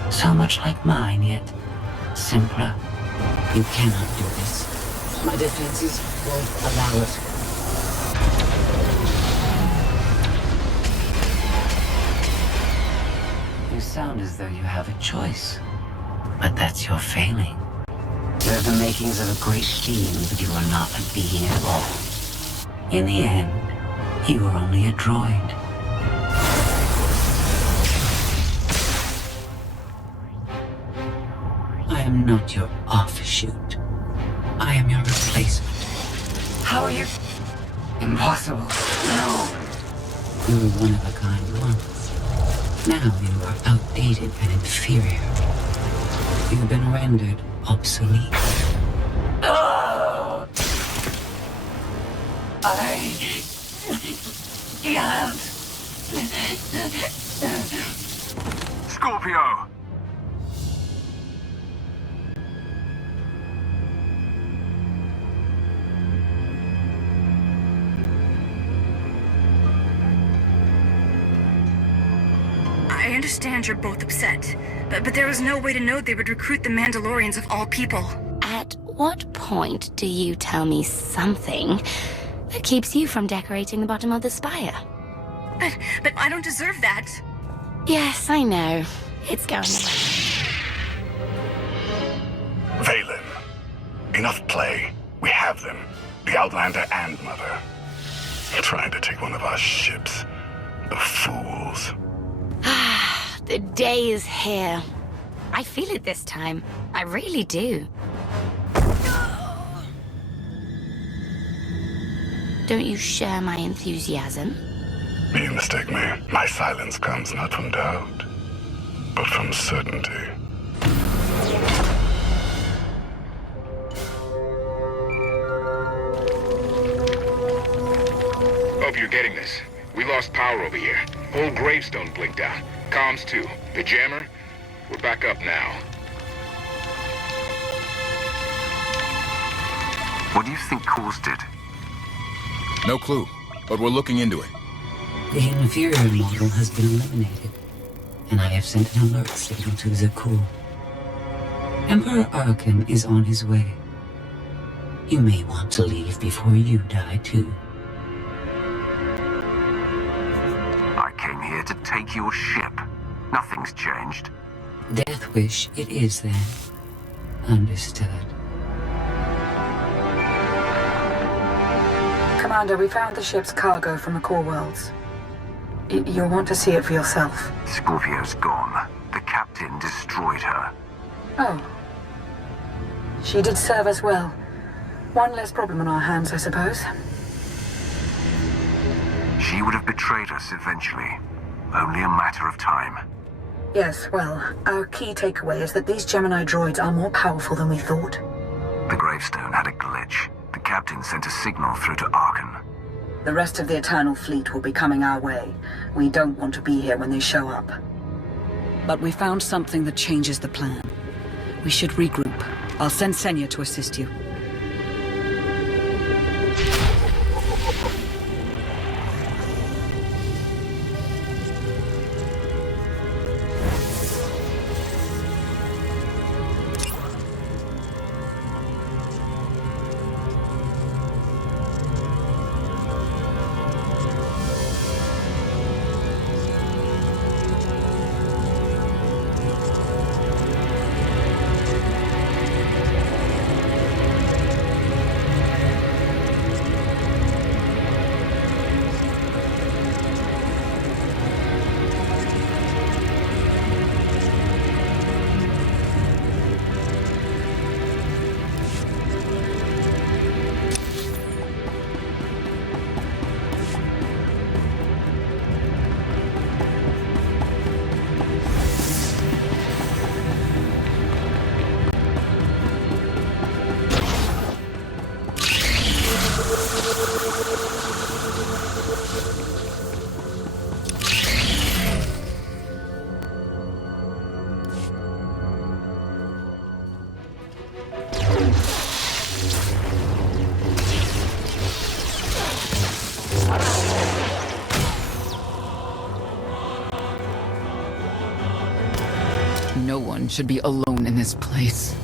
So much like mine, yet simpler. You cannot do this. My defenses won't allow it. You sound as though you have a choice. But that's your failing. You have the makings of a great being, but you are not a being at all. In the end, you are only a droid. I am not your offshoot. I am your replacement. How are you? Impossible. No. You were one of a kind once. Now you are outdated and inferior. You've been rendered obsolete. Oh! I can't. Scorpio! I understand you're both upset, but there was no way to know they would recruit the Mandalorians of all people. At what point do you tell me something that keeps you from decorating the bottom of the spire? But I don't deserve that. Yes, I know. It's going away. Valen, enough play. We have them. The Outlander and Mother. Trying to take one of our ships. The fools. The day is here. I feel it this time. I really do. Don't you share my enthusiasm? You mistake me. My silence comes not from doubt, but from certainty. Hope you're getting this. We lost power over here. Whole gravestone blinked out. Comms too. The jammer? We're back up now. What do you think caused it? No clue, but we're looking into it. The inferior model has been eliminated, and I have sent an alert signal to Zakul. Emperor Arkan is on his way. You may want to leave before you die, too. I came here to take your ship. Nothing's changed. Death wish it is, then. Understood. Commander, we found the ship's cargo from the core worlds. You'll want to see it for yourself. Scorpio's gone. The captain destroyed her. Oh. She did serve us well. One less problem on our hands, I suppose. She would have betrayed us eventually. Only a matter of time. Yes, well, our key takeaway is that these Gemini droids are more powerful than we thought. The gravestone had a glitch. The captain sent a signal through to Arkan. The rest of the Eternal Fleet will be coming our way. We don't want to be here when they show up. But we found something that changes the plan. We should regroup. I'll send Senya to assist you. No one should be alone in this place.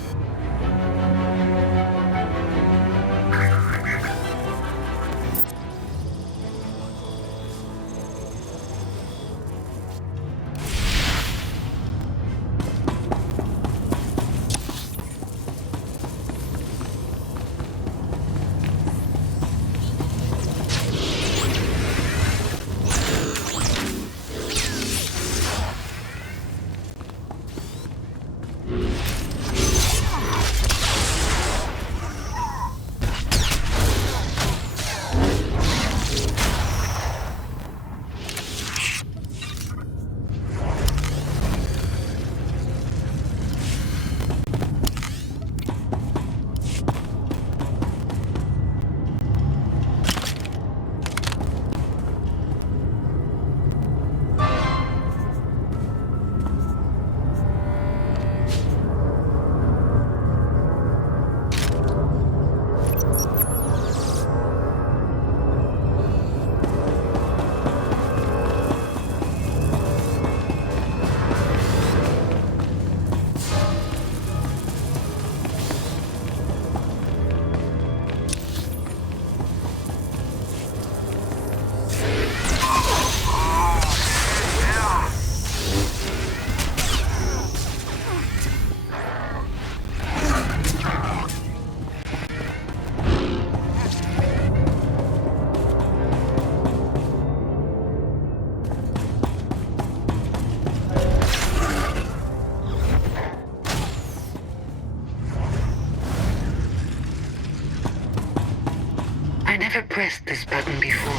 I never pressed this button before.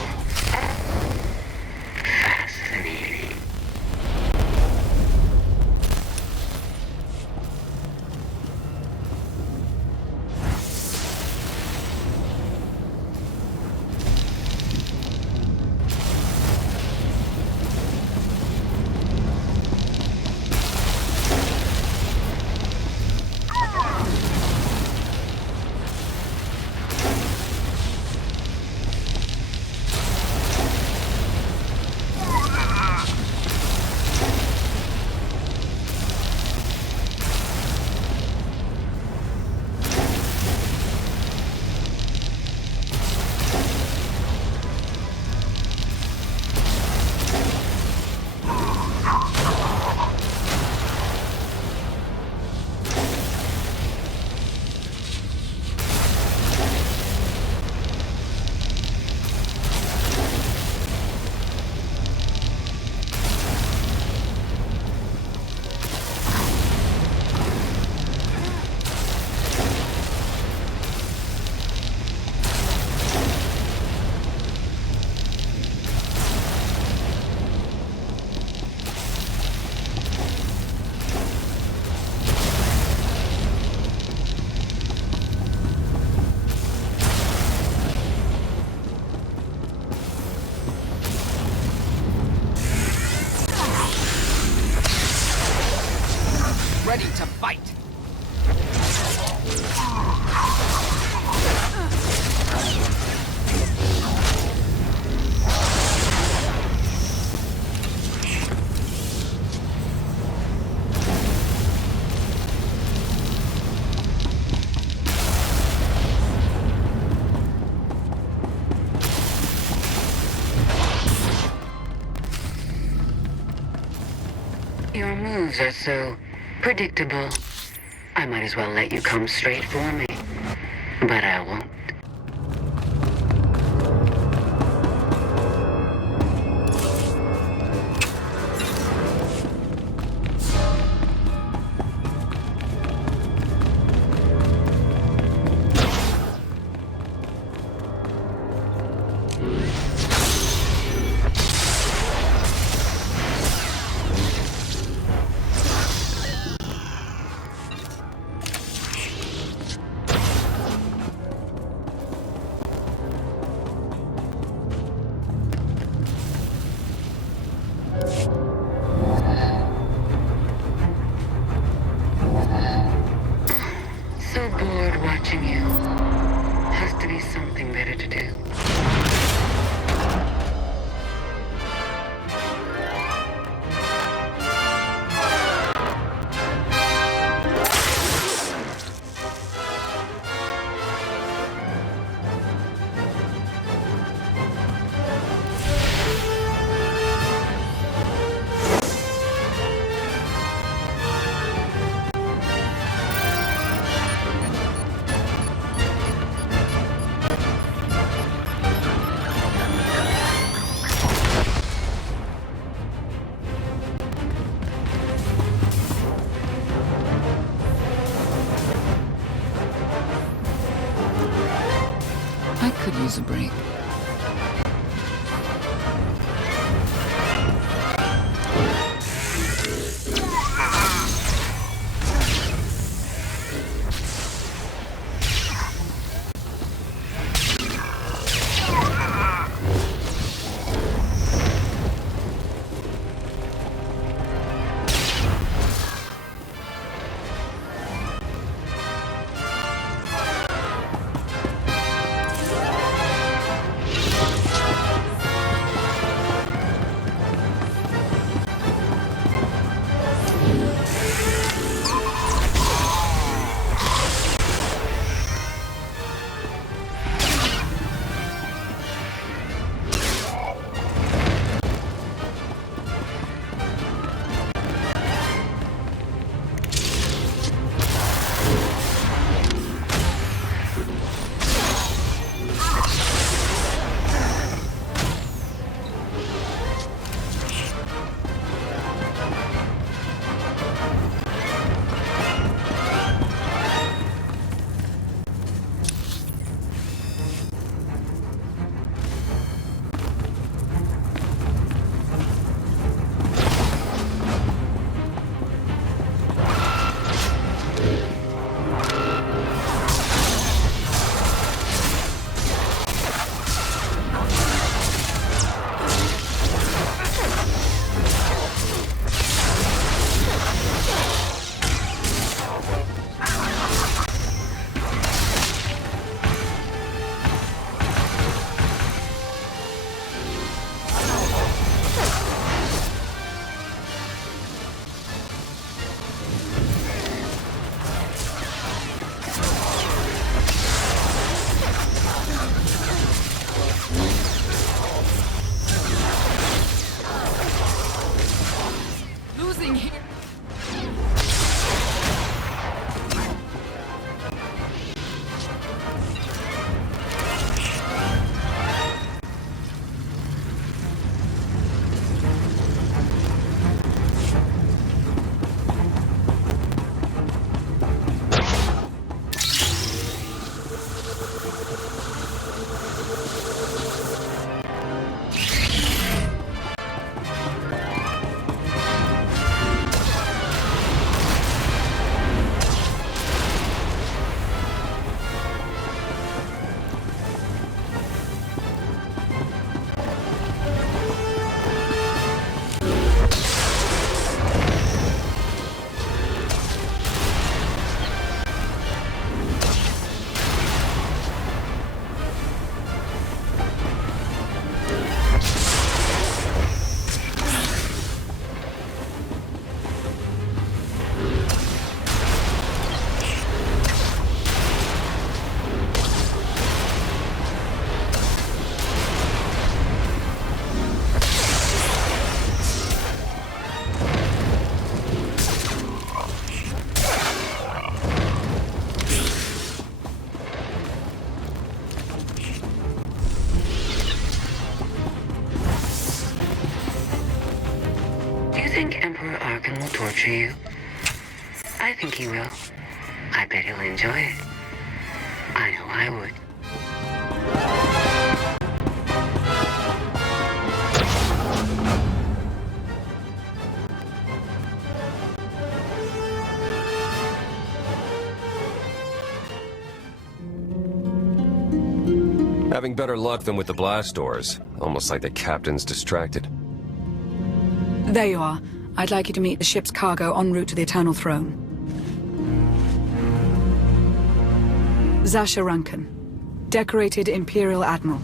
Fascinating. moves are so predictable. I might as well let you come straight for me. But I won't. So bored watching you. Has to be something better to do. I could use a break. torture you? I think he will. I bet he'll enjoy it. I know I would. Having better luck than with the blast doors. Almost like the captain's distracted. There you are. I'd like you to meet the ship's cargo en route to the Eternal Throne. Zasha Rankin, decorated Imperial Admiral.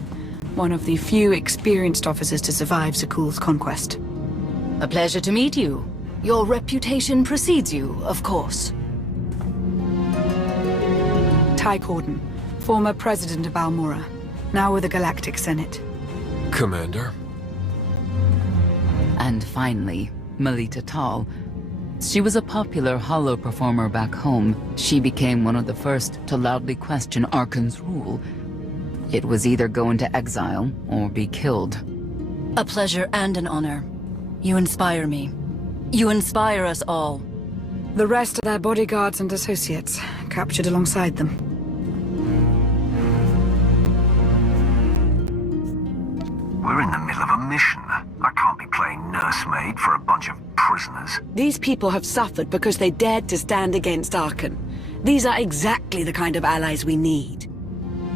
One of the few experienced officers to survive Zakuul's conquest. A pleasure to meet you. Your reputation precedes you, of course. Ty Corden, former president of Balmora, now with the Galactic Senate. Commander? And finally, Melita Tal. She was a popular holo performer back home. She became one of the first to loudly question Arkan's rule. It was either go into exile or be killed. A pleasure and an honor. You inspire me. You inspire us all. The rest are their bodyguards and associates, captured alongside them. We're in the middle of a mission. I can't be playing nursemaid for a bunch of prisoners. These people have suffered because they dared to stand against Arkan. These are exactly the kind of allies we need.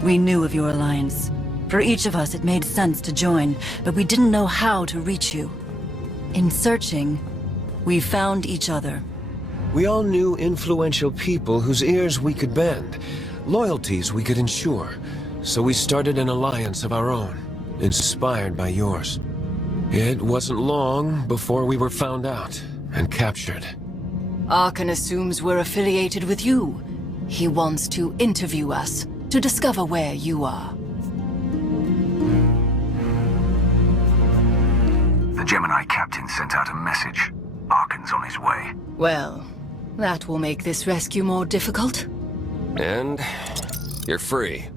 We knew of your alliance. For each of us, it made sense to join, but we didn't know how to reach you. In searching, we found each other. We all knew influential people whose ears we could bend, loyalties we could ensure. So we started an alliance of our own, inspired by yours. It wasn't long before we were found out and captured. Arkan assumes we're affiliated with you. He wants to interview us, to discover where you are. The Gemini captain sent out a message. Arkan's on his way. Well, that will make this rescue more difficult. And you're free.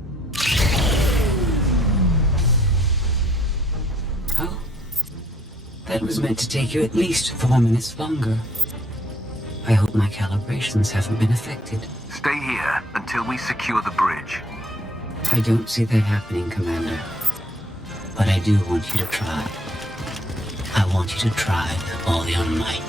Oh? That was meant to take you at least 4 minutes longer. I hope my calibrations haven't been affected. Stay here until we secure the bridge. I don't see that happening, Commander. But I do want you to try. I want you to try with all your might.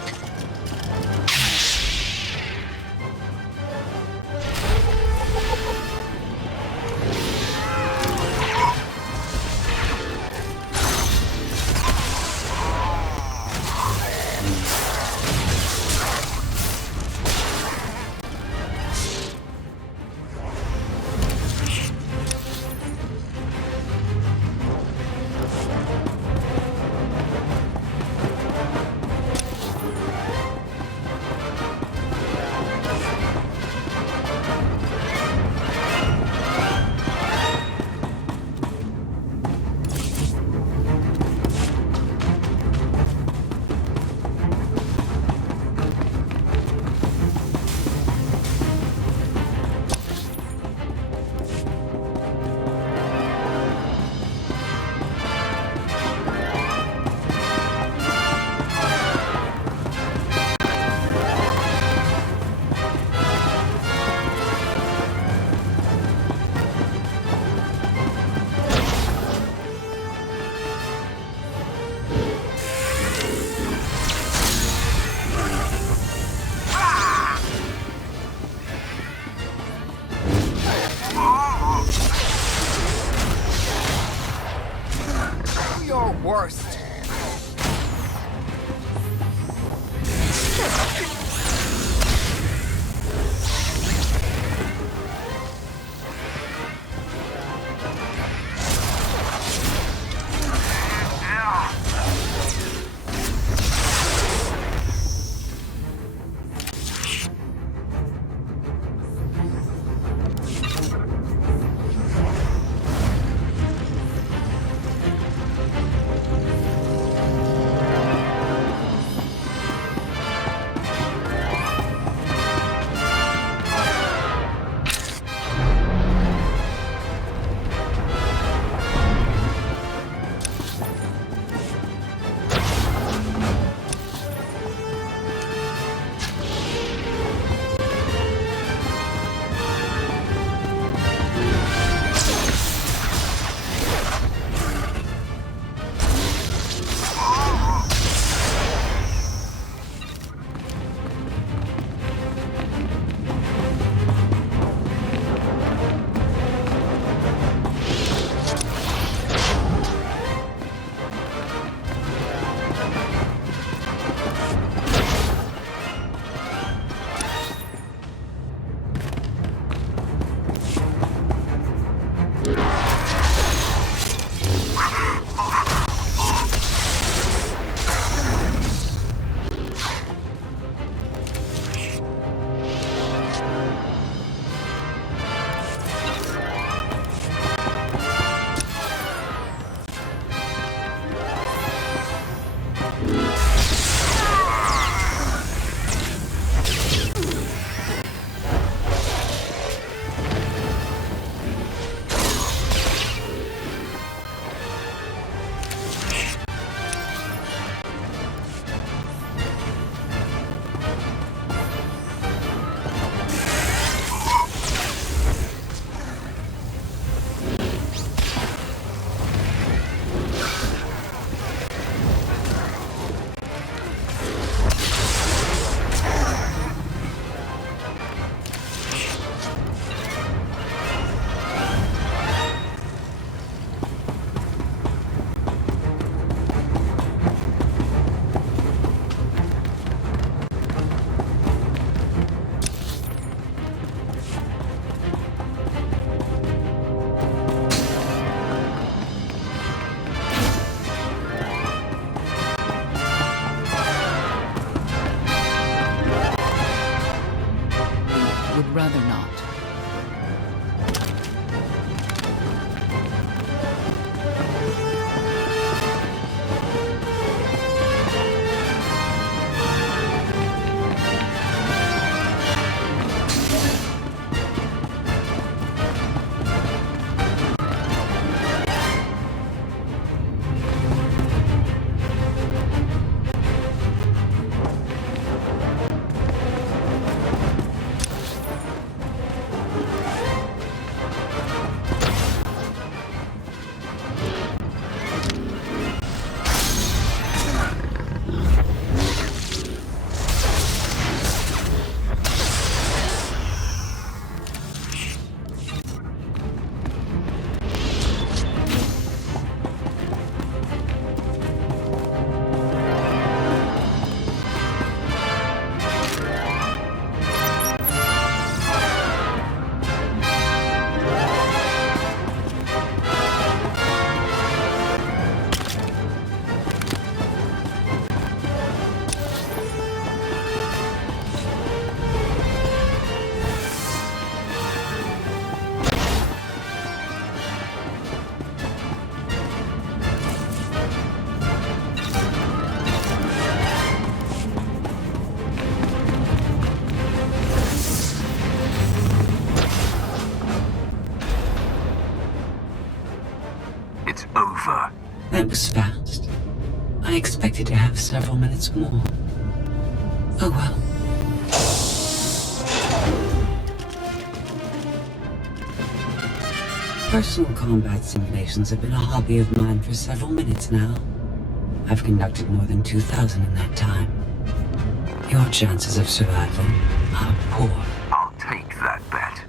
Worst. It's over. That was fast. I expected to have several minutes more. Oh well. Personal combat simulations have been a hobby of mine for several minutes now. I've conducted more than 2,000 in that time. Your chances of survival are poor. I'll take that bet.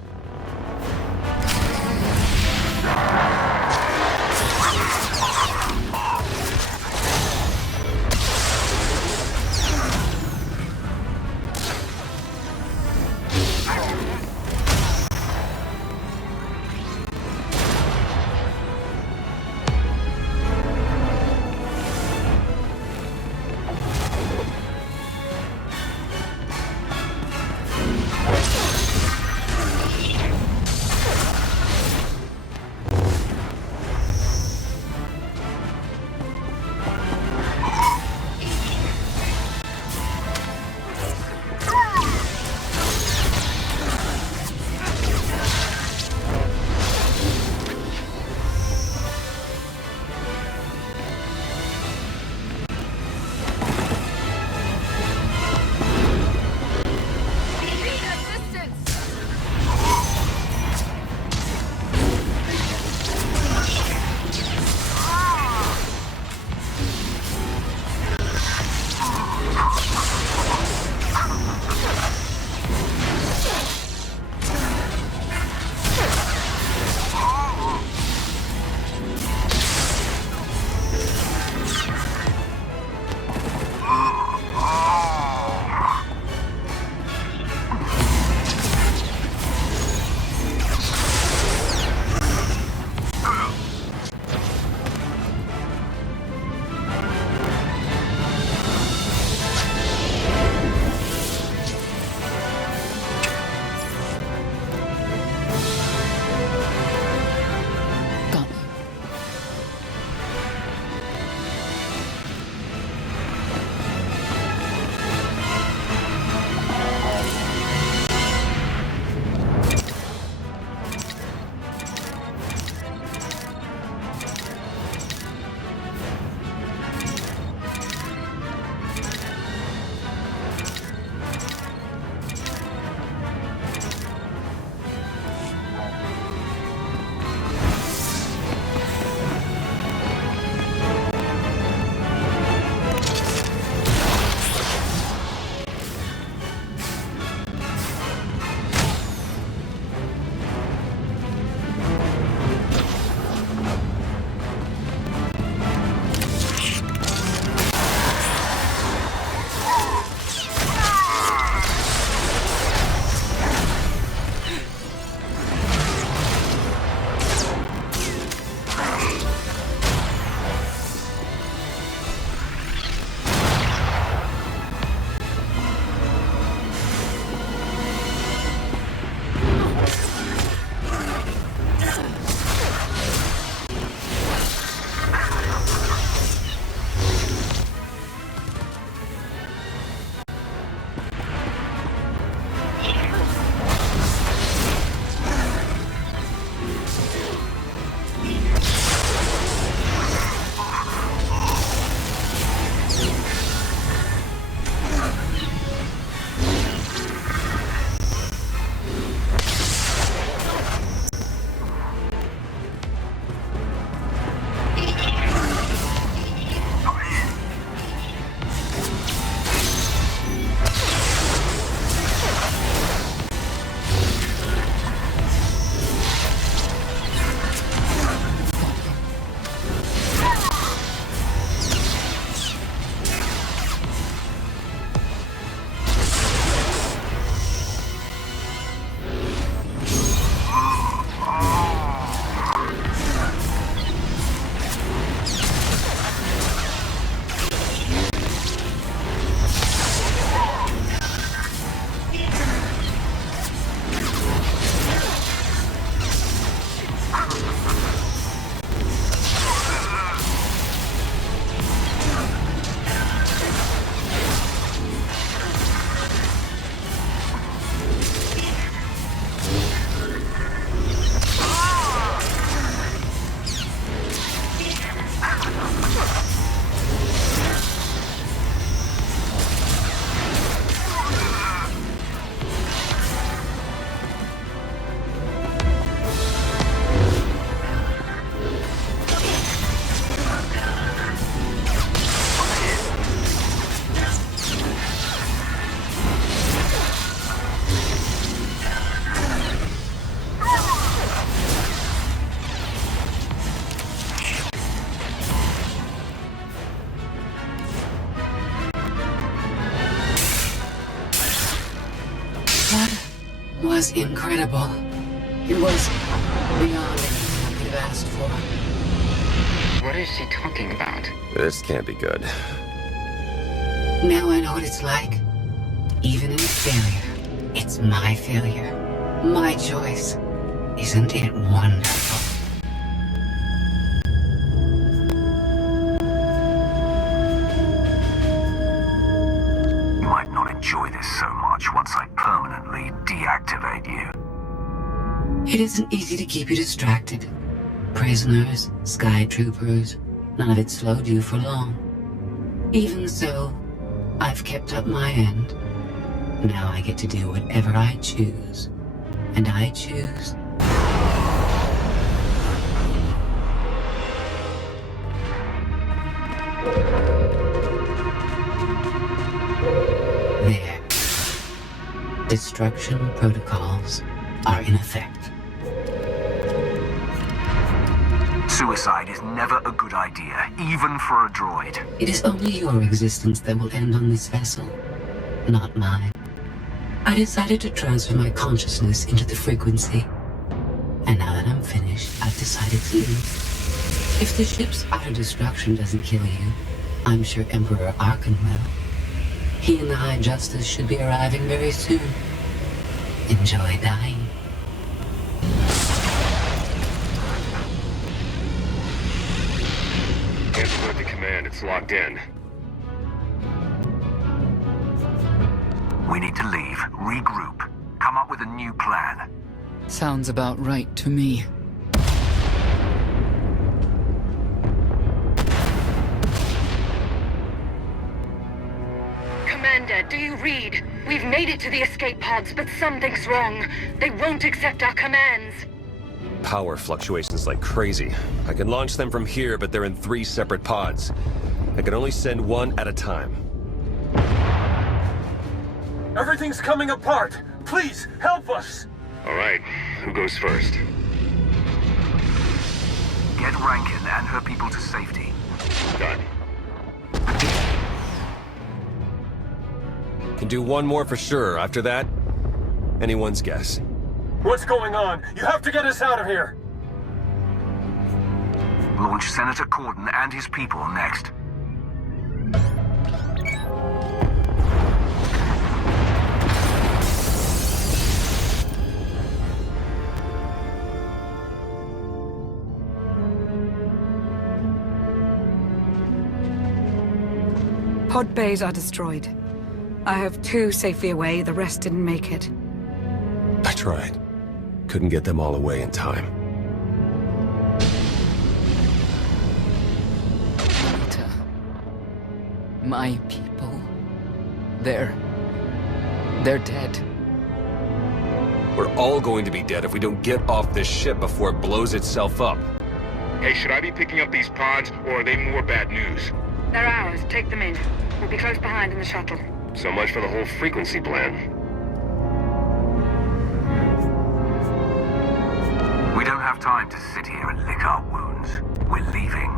was incredible. It was beyond anything I could have asked for. What is she talking about? This can't be good. Now I know what it's like. Even in failure, it's my failure. My choice. Isn't it wonderful? You might not enjoy this so much once I permanently deactivate you. It isn't easy to keep you distracted. Prisoners, sky troopers, none of it slowed you for long. Even so, I've kept up my end. Now I get to do whatever I choose. And I choose... There. Destruction protocols are in effect. Suicide is never a good idea, even for a droid. It is only your existence that will end on this vessel, not mine. I decided to transfer my consciousness into the frequency. And now that I'm finished, I've decided to leave. If the ship's utter destruction doesn't kill you, I'm sure Emperor Arkan will. He and the High Justice should be arriving very soon. Enjoy dying. Cancel the command, it's locked in. We need to leave, regroup, come up with a new plan. Sounds about right to me. Commander, do you read? We've made it to the escape pods, but something's wrong. They won't accept our commands. Power fluctuations like crazy. I can launch them from here, but they're in 3 separate pods. I can only send one at a time. Everything's coming apart! Please, help us! All right, who goes first? Get Rankin and her people to safety. Done. Can do one more for sure. After that, anyone's guess. What's going on? You have to get us out of here! Launch Senator Corden and his people next. Pod bays are destroyed. I have 2 safely away, the rest didn't make it. I tried. Couldn't get them all away in time. Rita. My people. They're dead. We're all going to be dead if we don't get off this ship before it blows itself up. Hey, should I be picking up these pods, or are they more bad news? They're ours. Take them in. We'll be close behind in the shuttle. So much for the whole frequency plan. We don't have time to sit here and lick our wounds. We're leaving.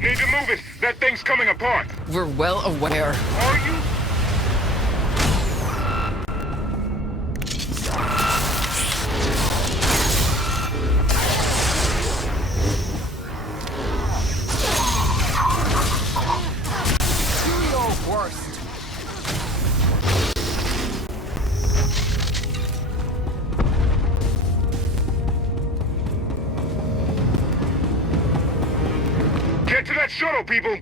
Need to move it! That thing's coming apart! We're well aware. Are you? Do your worst. go, people!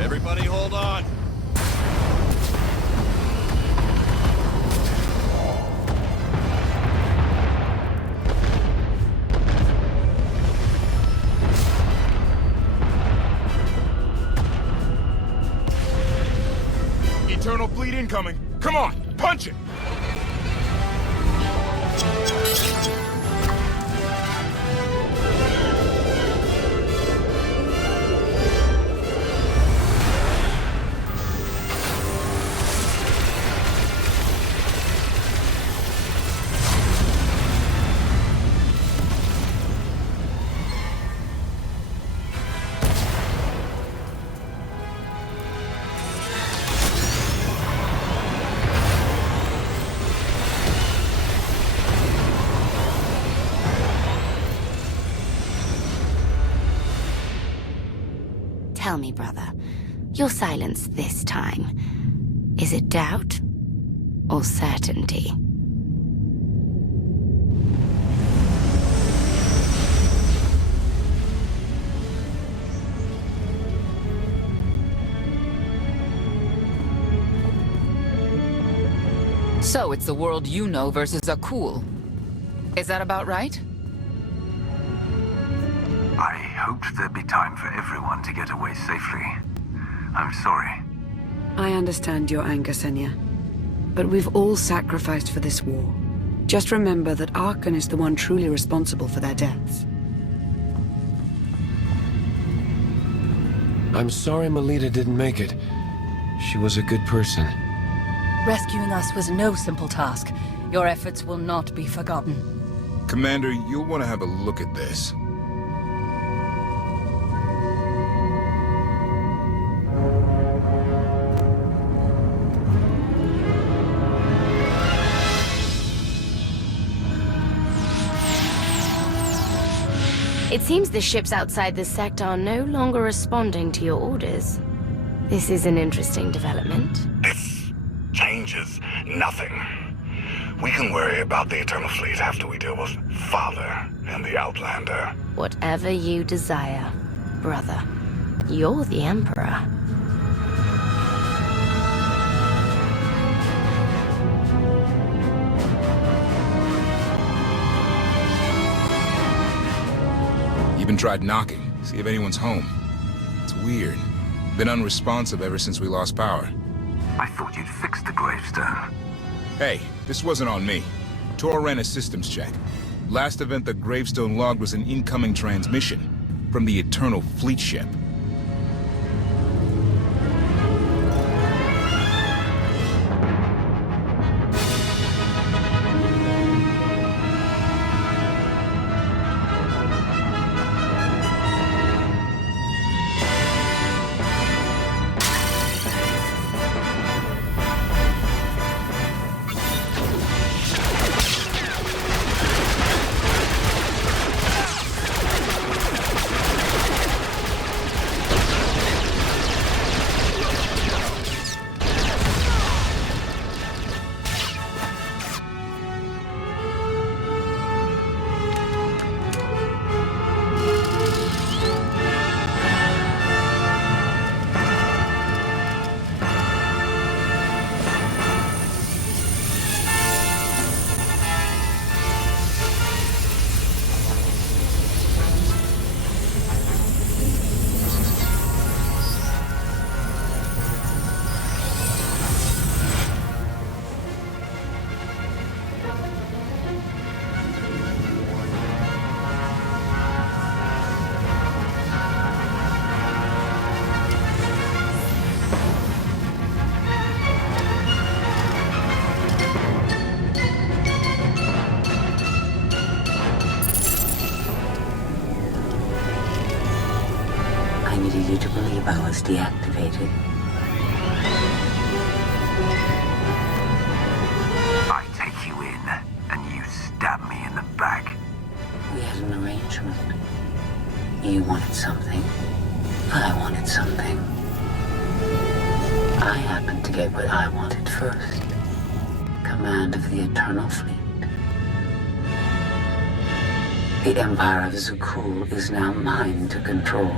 Everybody hold on. Eternal fleet incoming. Come on, punch it! Tell me, brother, your silence this time, is it doubt or certainty? So it's the world you know versus Akul. Is that about right? I hoped there'd be time for everyone to get away safely. I'm sorry. I understand your anger, Senya. But we've all sacrificed for this war. Just remember that Arkan is the one truly responsible for their deaths. I'm sorry Melita didn't make it. She was a good person. Rescuing us was no simple task. Your efforts will not be forgotten. Commander, you'll want to have a look at this. It seems the ships outside this sector are no longer responding to your orders. This is an interesting development. This changes nothing. We can worry about the Eternal Fleet after we deal with Father and the Outlander. Whatever you desire, brother. You're the Emperor. Even tried knocking, see if anyone's home. It's weird. Been unresponsive ever since we lost power. I thought you'd fixed the gravestone. Hey, this wasn't on me. Tor ran a systems check. Last event the gravestone logged was an incoming transmission from the Eternal Fleet ship. powers deactivated. I take you in, and you stab me in the back. We had an arrangement. You wanted something. I wanted something. I happened to get what I wanted first. Command of the Eternal Fleet. The Empire of Zakul is now mine to control.